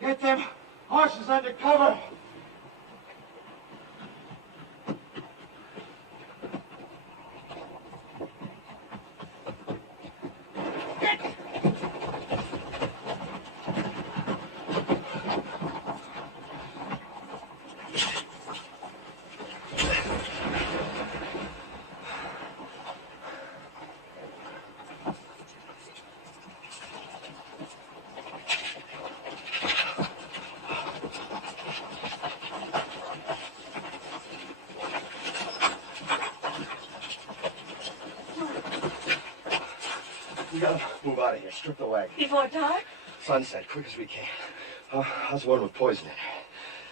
Get them horses under cover. We gotta move out of here. Strip the wagon. Before dark? Sunset, quick as we can. How's the one with poison in her?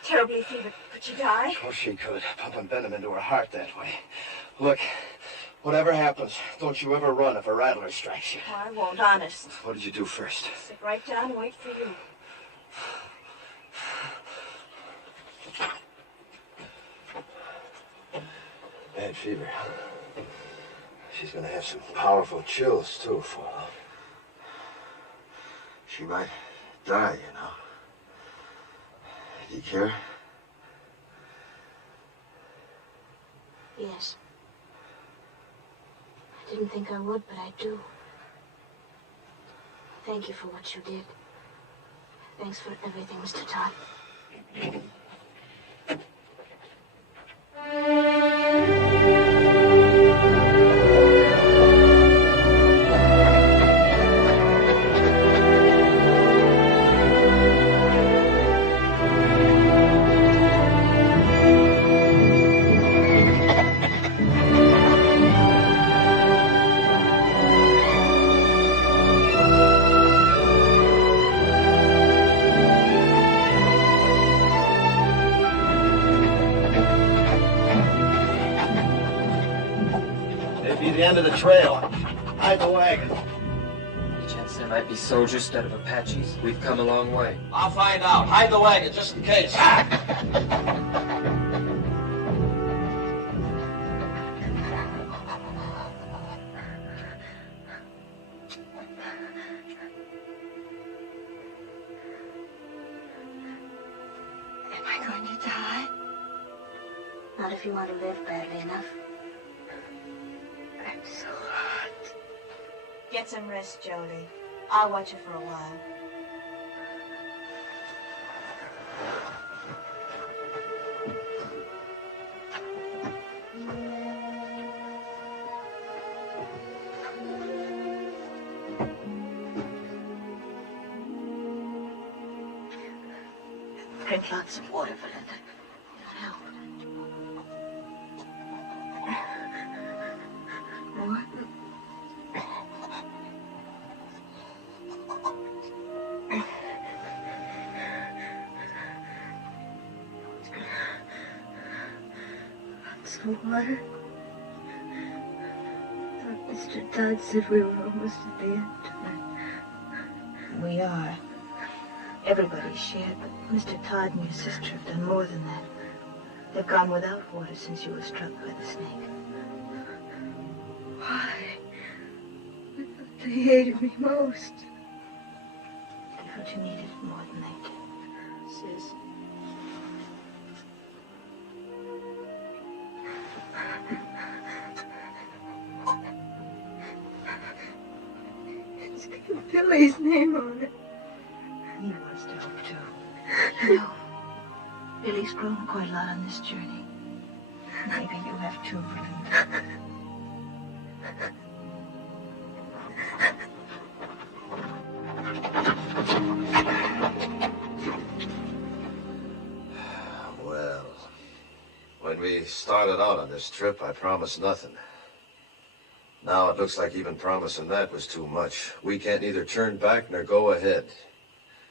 Terribly fevered. Could she die? Of course she could. Pumping venom into her heart that way. Look, whatever happens, don't you ever run if a rattler strikes you. Oh, I won't, honest. What did you do first? Sit right down and wait for you. Bad fever. She's gonna have some powerful chills, too, for long. She might die, you know. Do you care? Yes. I didn't think I would, but I do. Thank you for what you did. Thanks for everything, Mr. Todd. the end of the trail. Hide the wagon. Any chance there might be soldiers instead of Apaches? We've come a long way. I'll find out. Hide the wagon just in case. Not if you want to live badly enough. I'm so hot. Get some rest, Jolie. I'll watch you for a while. Drink lots of water, Belinda. It'll help. More? Some water? I thought Mr. Todd said we were almost at the end tonight. We are. Everybody's shared, but Mr. Todd and your sister have done more than that. They've gone without water since you were struck by the snake. Why? I thought they hated me most. They felt you needed it more than they did. Sis. It's got Billy's name on it. He wants to help too. You know, Billy's grown quite a lot on this journey. Maybe you have too, Belinda. Well, when we started out on this trip, I promised nothing. Now it looks like even promising that was too much. We can't neither turn back nor go ahead.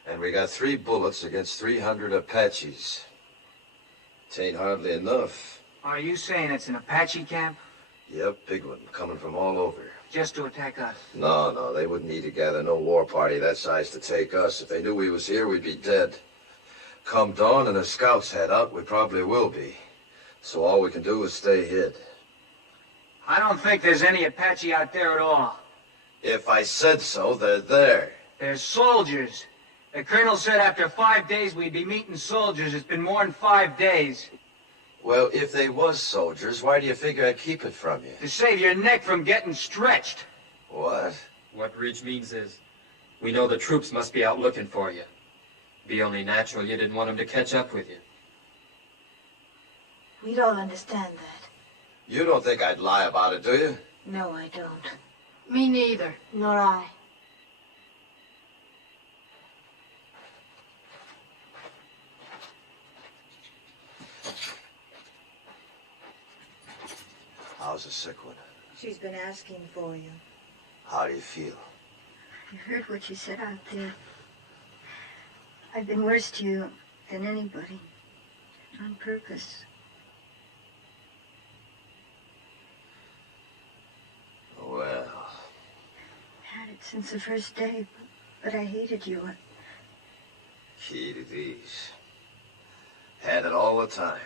And we got 3 bullets against 300 Apaches. It ain't hardly enough. Are you saying it's an Apache camp? Yep, big one, coming from all over. Just to attack us? No, they wouldn't need to gather no war party that size to take us. If they knew we was here, we'd be dead. Come dawn and the scouts head out, we probably will be. So all we can do is stay hid. I don't think there's any Apache out there at all. If I said so, they're there. They're soldiers. The colonel said after 5 days we'd be meeting soldiers. It's been more than 5 days. Well, if they was soldiers, why do you figure I'd keep it from you? To save your neck from getting stretched. What? What Ridge means is, we know the troops must be out looking for you. Be only natural you didn't want them to catch up with you. We'd all understand that. You don't think I'd lie about it, do you? No, I don't. Me neither. Nor I. How's the sick one? She's been asking for you. How do you feel? I heard what you said out there. I've been worse to you than anybody. On purpose. Well. Had it since the first day, but I hated you. Key to these. Had it all the time.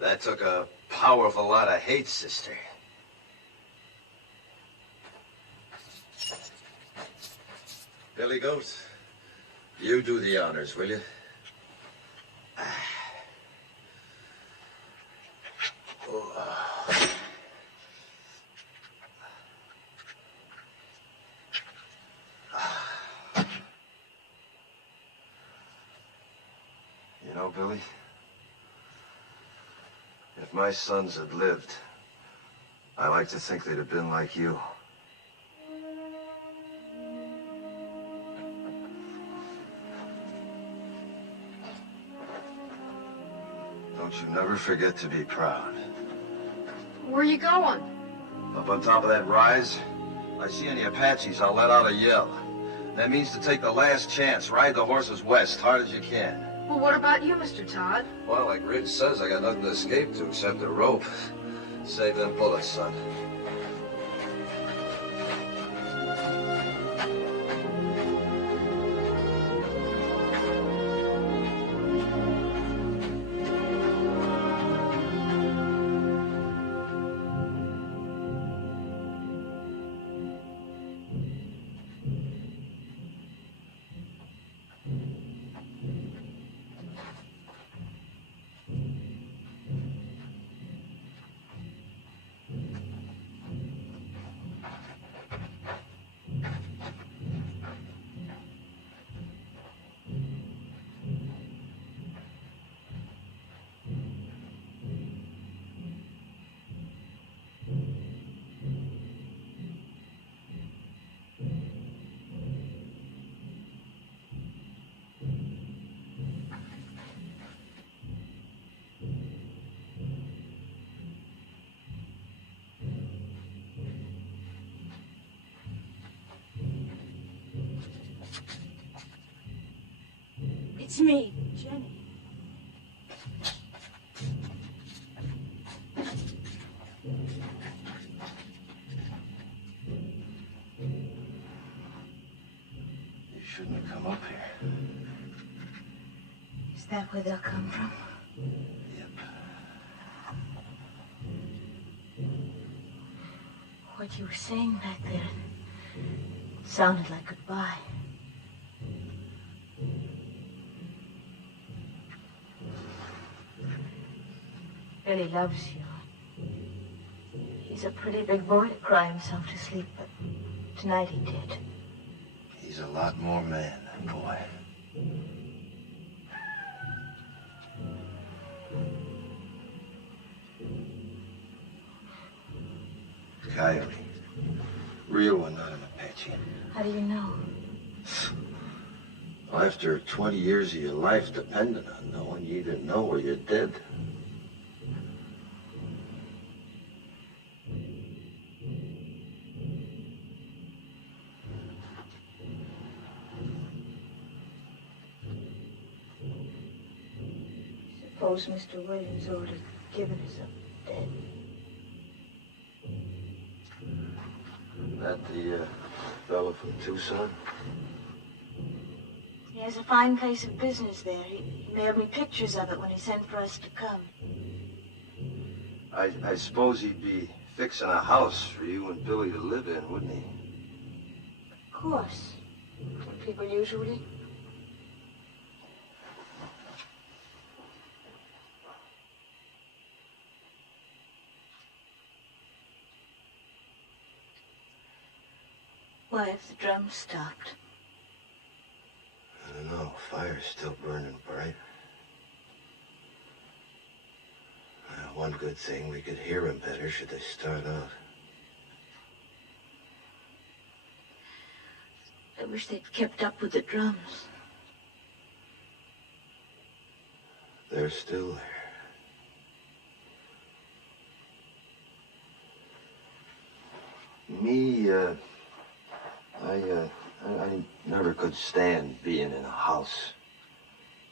That took a powerful lot of hate, sister. Billy Goat, you do the honors, will you? You know, Billy, if my sons had lived, I like to think they'd have been like you. Don't you never forget to be proud. Where are you going? Up on top of that rise, I see any Apaches, I'll let out a yell. That means to take the last chance, ride the horses west, hard as you can. Well, what about you, Mr. Todd? Well, like Ridge says, I got nothing to escape to except a rope. Save them bullets, son. It's me, Jenny. You shouldn't have come up here. Is that where they'll come from? Yep. What you were saying back there sounded like goodbye. Billy loves you. He's a pretty big boy to cry himself to sleep, but tonight he did. He's a lot more man than boy. Coyote. Real one, not an Apache. How do you know? After 20 years of your life depending on knowing, you either know or you're dead. Suppose Mr. Williams ordered giving us up dead. That the fellow from Tucson? He has a fine place of business there. He mailed me pictures of it when he sent for us to come. I suppose he'd be fixing a house for you and Billy to live in, wouldn't he? Of course. Don't people usually? Why have the drums stopped? I don't know. Fire's still burning bright. One good thing, we could hear him better should they start out. I wish they'd kept up with the drums. They're still there. Me, I never could stand being in a house.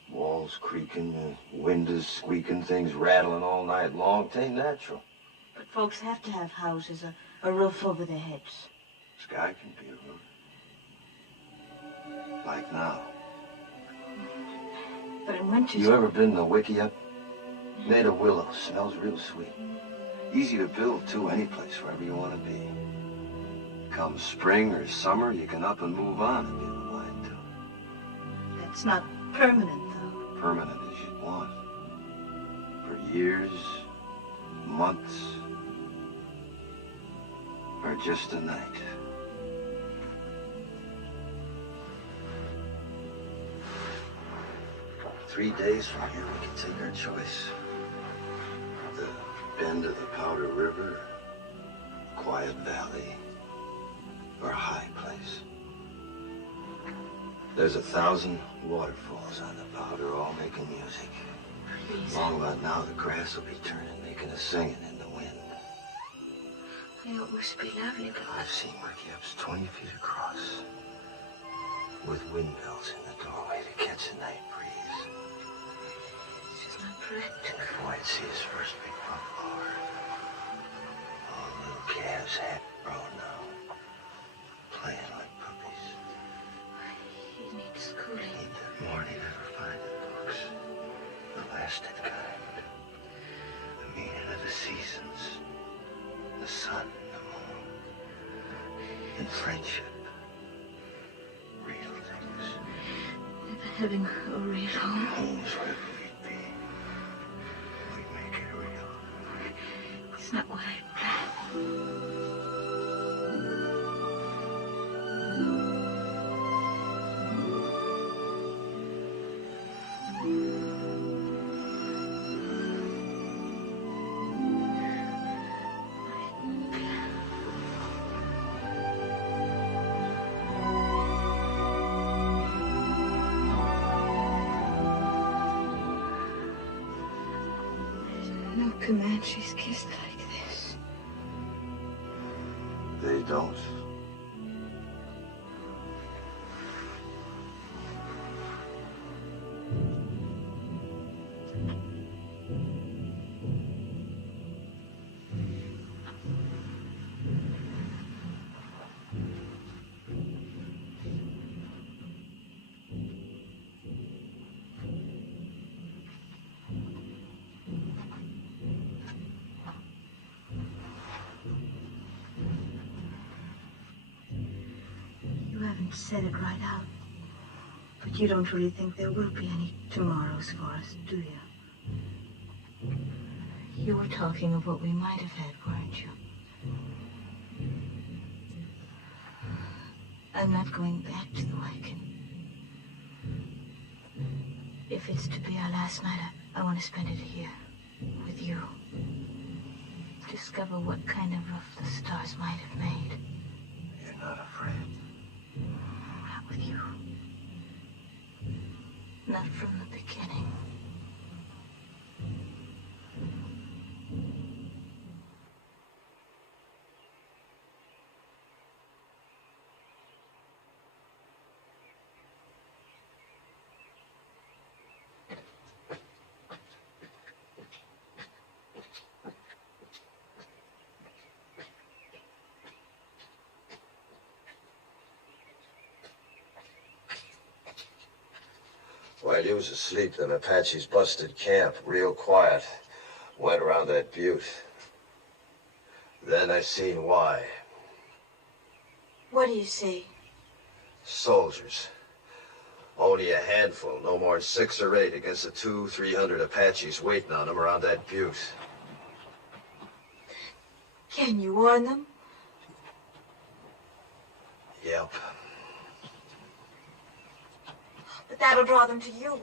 Walls creaking, windows squeaking, things rattling all night long. It ain't natural. But folks have to have houses, a roof over their heads. Sky can be a roof. Like now. But in winter... You ever been to Wickiup? Made of willow, smells real sweet. Easy to build, too, any place, wherever you want to be. Come spring or summer, you can up and move on if you have a mind to. That's not permanent, though. Permanent as you'd want. For years, months, or just a night. Three days from here, we can take our choice. The bend of the Powder River, quiet valley, or a high place. There's 1,000 waterfalls on the Powder, all making music. Long about now, the grass will be turning, making a singing in the wind. It must be lovely, but... I've seen Wickiups 20 feet across, with windmills in the doorway to catch the night breeze. It's just not practical. Boy, I'd see his first big buffalo herd. calves half grown now, playing like puppies. He needs schooling. They need that more than he'd ever find in books. The lasted kind. The meaning of the seasons. The sun, the moon. And friendship. Real things. Never having a real home. Home's wherever we'd be. We'd make it real. It's not what I planned. No Comanches kissed like this. They don't. You haven't said it right out. But you don't really think there will be any tomorrows for us, do you? You were talking of what we might have had, weren't you? I'm not going back to the wagon. If it's to be our last night, I want to spend it here, with you. Discover what kind of roof the stars might have made. You're not afraid. Not with you. Not from the beginning. While you was asleep, them Apaches busted camp, real quiet. Went around that butte. Then I seen why. What do you see? Soldiers. Only a handful, no more than 6 or 8 against the 200-300 Apaches waiting on them around that butte. Can you warn them? Yep. But that'll draw them to you.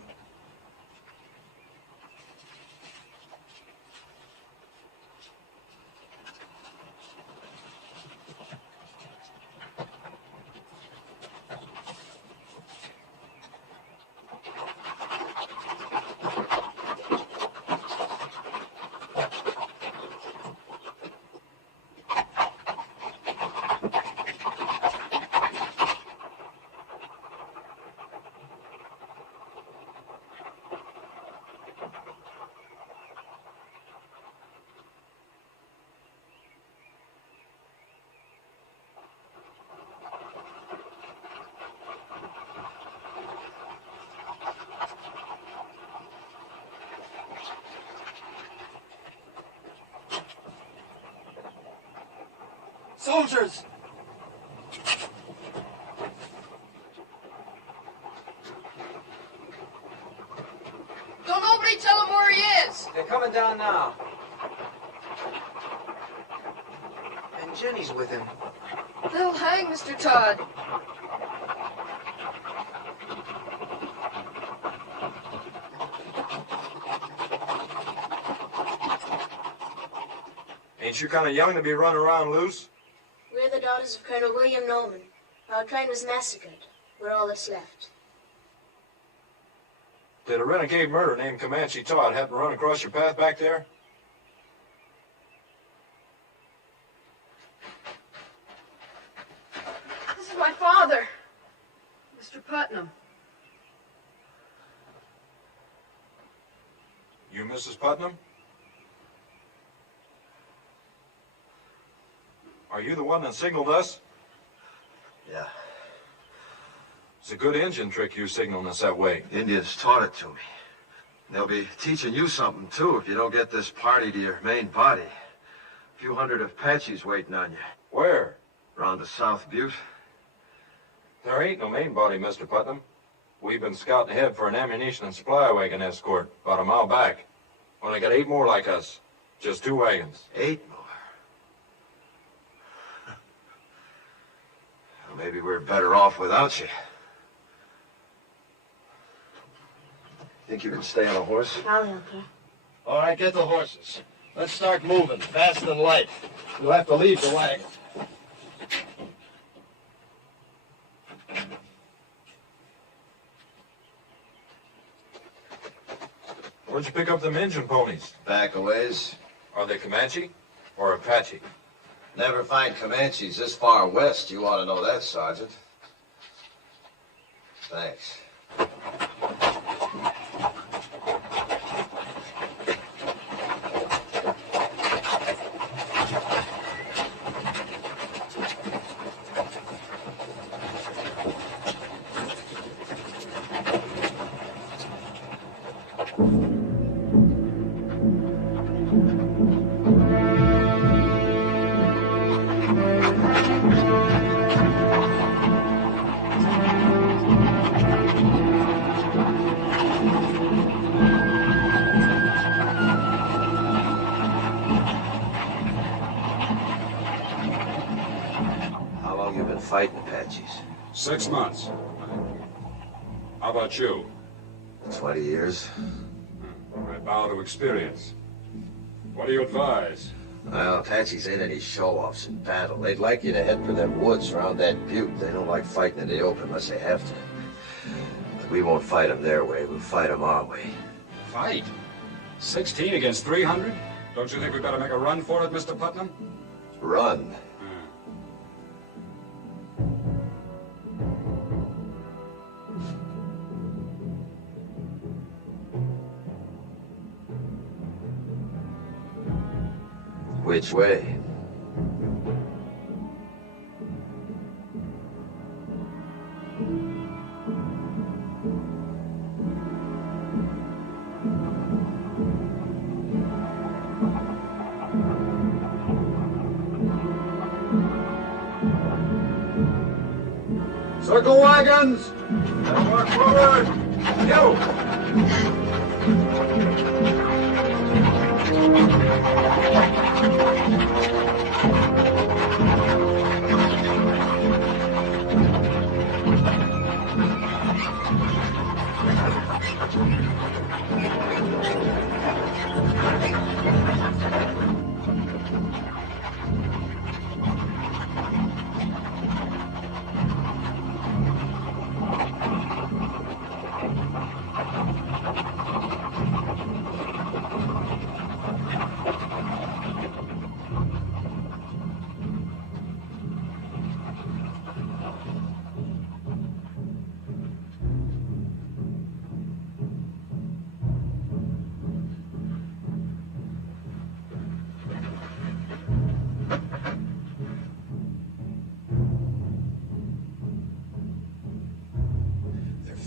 Soldiers! Don't nobody tell him where he is! They're coming down now. And Jenny's with him. They'll hang Mr. Todd. Ain't you kind of young to be running around loose? We're the daughters of Colonel William Norman. Our train was massacred. We're all that's left. Did a renegade murderer named Comanche Todd happen to run across your path back there? This is my father, Mr. Putnam. You Mrs. Putnam? Are you the one that signaled us? Yeah. It's a good engine trick you signaling us that way. Indians taught it to me. They'll be teaching you something, too, if you don't get this party to your main body. A few hundred Apaches waiting on you. Where? Around the South Butte. There ain't no main body, Mr. Putnam. We've been scouting ahead for an ammunition and supply wagon escort about a mile back. Only got 8 more like us. Just 2 wagons. 8 more? Well, maybe we're better off without you. Think you can stay on a horse? I'll help her. All right, get the horses. Let's start moving, fast and light. You'll have to leave the wagon. Where'd you pick up them engine ponies? Back a ways. Are they Comanche or Apache? Never find Comanches this far west. You ought to know that, Sergeant. Thanks. Fighting Apaches? 6 months. How about you? 20 years. I bow to experience. What do you advise? Well, Apaches ain't any show-offs in battle. They'd like you to head for them woods around that butte. They don't like fighting in the open unless they have to. But we won't fight them their way. We'll fight them our way. Fight? 16 against 300? Don't you think we better make a run for it, Mr. Putnam? Run? Which way? Circle wagons! And march forward! You!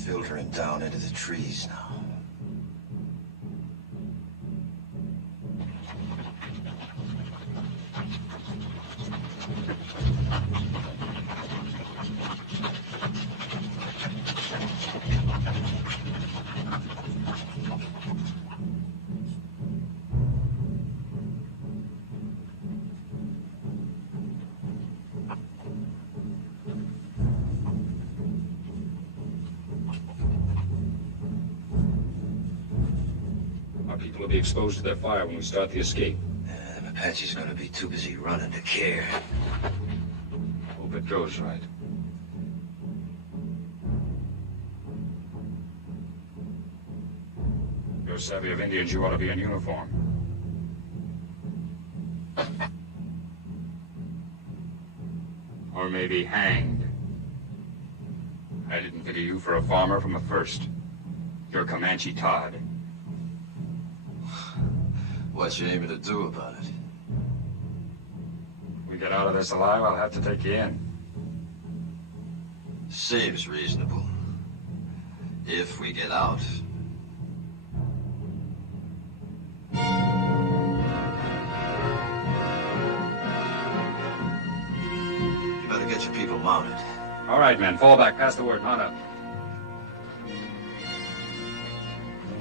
Filtering down into the trees now. People will be exposed to their fire when we start the escape. Them Apache's gonna be too busy running to care. Hope it goes right. You're savvy of Indians, you ought to be in uniform. Or maybe hanged. I didn't think of you for a farmer from the first. You're Comanche Todd. What you aiming to do about it? We we get out of this alive, I'll have to take you in. Seems reasonable. If we get out. You better get your people mounted. All right, men, fall back. Pass the word. Mount up.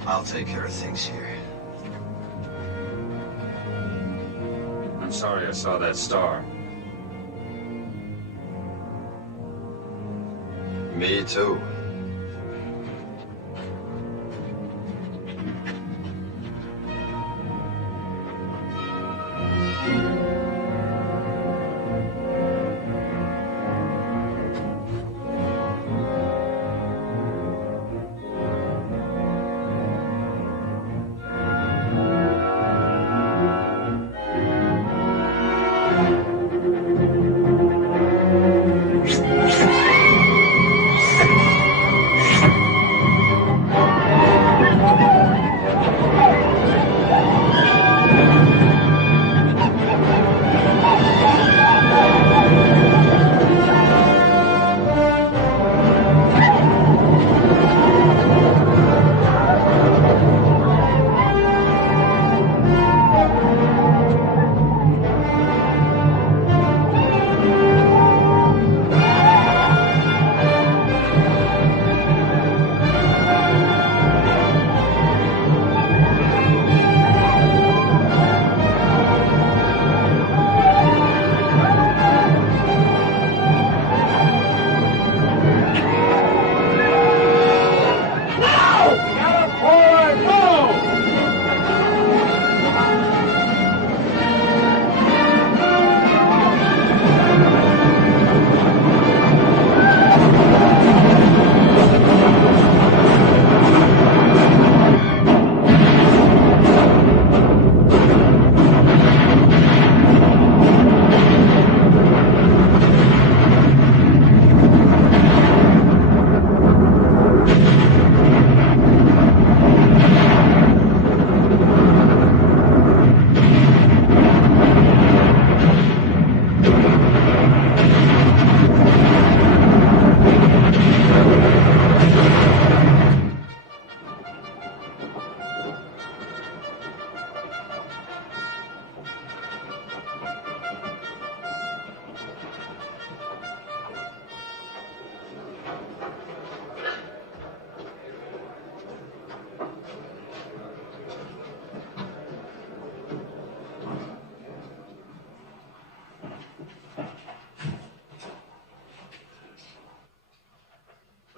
I'll take care of things here. I'm sorry I saw that star. Me too.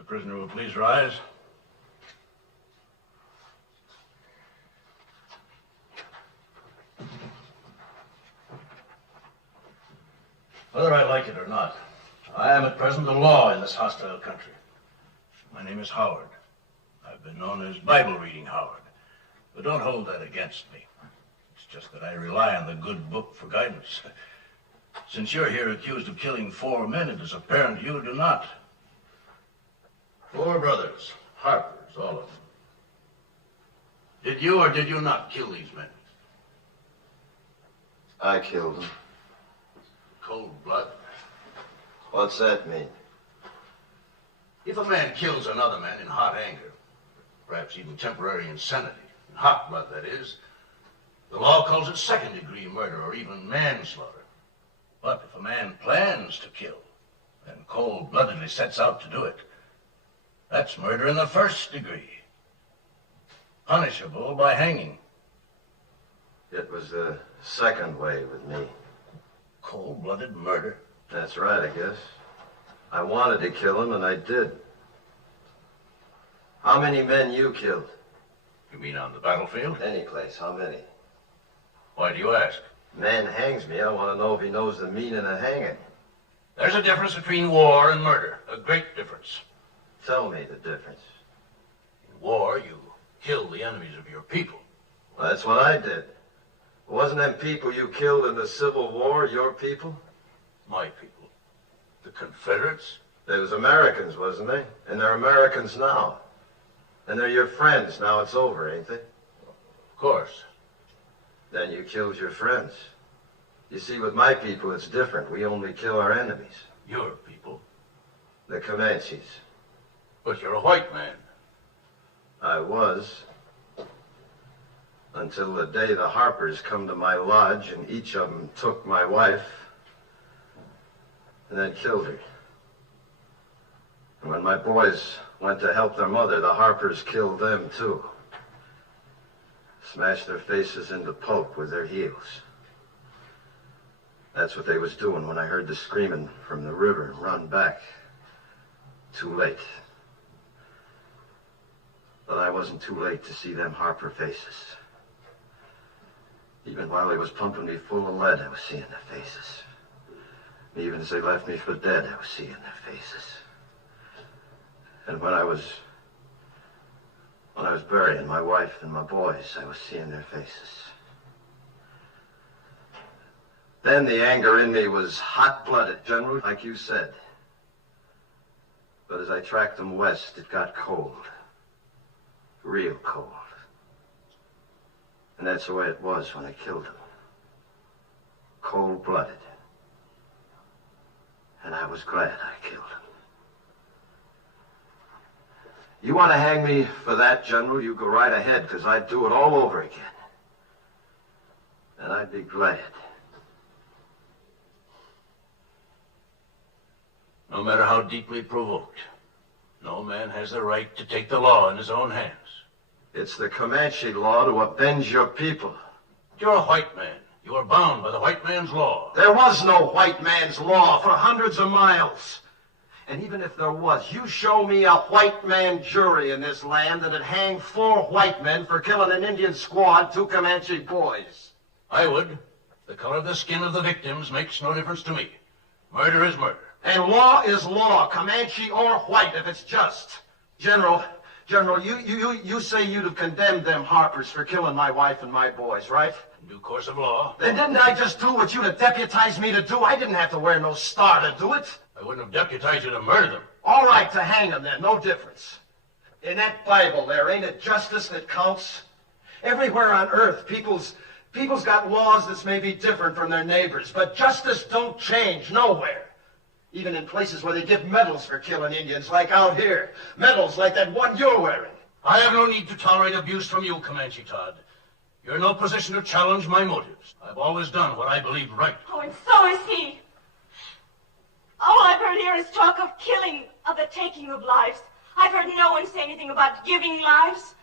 Prisoner will please rise. Whether I like it or not, I am at present the law in this hostile country. My name is Howard. I've been known as Bible-reading Howard, but don't hold that against me. It's just that I rely on the good book for guidance. Since you're here accused of killing 4 men, it is apparent you do not. 4 brothers, Harpers, all of them. Did you or did you not kill these men? I killed them. Cold blood? What's that mean? If a man kills another man in hot anger, perhaps even temporary insanity, in hot blood that is, the law calls it second-degree murder or even manslaughter. But if a man plans to kill and cold-bloodedly sets out to do it, that's murder in the 1st degree, punishable by hanging. It was the 2nd way with me. Cold-blooded murder? That's right, I guess. I wanted to kill him, and I did. How many men you killed? You mean on the battlefield? Any place, how many? Why do you ask? Man hangs me, I want to know if he knows the meaning of hanging. There's a difference between war and murder, a great difference. Tell me the difference. In war, you kill the enemies of your people. Well, that's what I did. Wasn't them people you killed in the Civil War your people? My people. The Confederates? They was Americans, wasn't they? And they're Americans now. And they're your friends. Now it's over, ain't they? Of course. Then you killed your friends. You see, with my people, it's different. We only kill our enemies. Your people? The Comanches. But you're a white man. I was. Until the day the Harpers come to my lodge and each of them took my wife and then killed her. And when my boys went to help their mother, the Harpers killed them too. Smashed their faces into pulp with their heels. That's what they was doing when I heard the screaming from the river and run back. Too late. But I wasn't too late to see them Harper faces. Even while they was pumping me full of lead, I was seeing their faces. Even as they left me for dead, I was seeing their faces. And when I was burying my wife and my boys, I was seeing their faces. Then the anger in me was hot-blooded, General, like you said. But as I tracked them west, it got cold. Real cold. And that's the way it was when I killed them. Cold-blooded. And I was glad I killed him. You want to hang me for that, General? You go right ahead, because I'd do it all over again. And I'd be glad. No matter how deeply provoked, no man has the right to take the law in his own hands. It's the Comanche law to avenge your people. You're a white man. You are bound by the white man's law. There was no white man's law for hundreds of miles. And even if there was, you show me a white man jury in this land that'd hang 4 white men for killing an Indian squad, 2 Comanche boys. I would. The color of the skin of the victims makes no difference to me. Murder is murder. And law is law, Comanche or white, if it's just. General, you say you'd have condemned them Harpers for killing my wife and my boys, right? In due course of law. Then didn't I just do what you'd have deputized me to do? I didn't have to wear no star to do it. I wouldn't have deputized you to murder them. All right, to hang them then, no difference. In that Bible there, ain't it justice that counts? Everywhere on earth, people's got laws that's maybe different from their neighbors, but justice don't change nowhere. Even in places where they give medals for killing Indians, like out here. Medals like that one you're wearing. I have no need to tolerate abuse from you, Comanche Todd. You're in no position to challenge my motives. I've always done what I believe right. Oh, and so is he. All I've heard here is talk of killing, of the taking of lives. I've heard no one say anything about giving lives.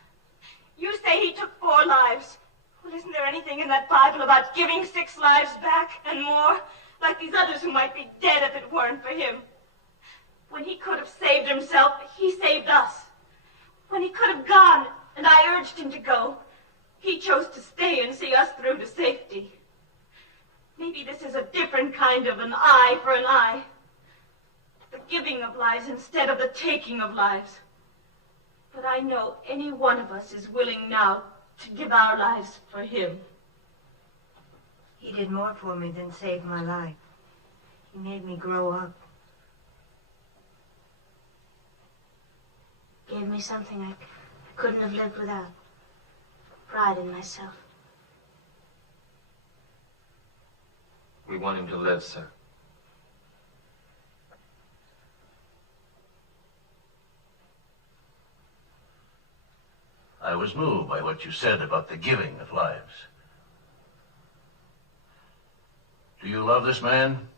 You say he took 4 lives. Well, isn't there anything in that Bible about giving 6 lives back and more? Like these others who might be dead if it weren't for him. When he could have saved himself, he saved us. When he could have gone, and I urged him to go, he chose to stay and see us through to safety. Maybe this is a different kind of an eye for an eye. The giving of lives instead of the taking of lives. But I know any one of us is willing now to give our lives for him. He did more for me than save my life. He made me grow up. Gave me something I couldn't have lived without. Pride in myself. We want him to live, sir. I was moved by what you said about the giving of lives. Do you love this man?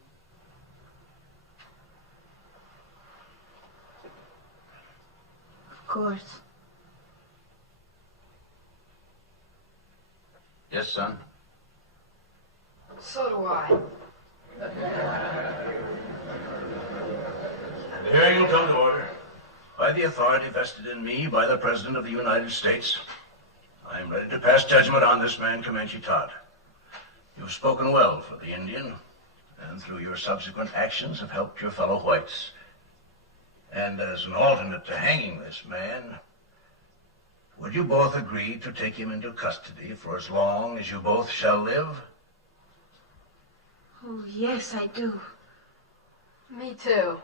Of course. Yes, son? So do I. The hearing will come to order. By the authority vested in me by the President of the United States, I am ready to pass judgment on this man, Comanche Todd. You've spoken well for the Indian, and through your subsequent actions have helped your fellow whites. And as an alternate to hanging this man, would you both agree to take him into custody for as long as you both shall live? Oh, yes, I do. Me too.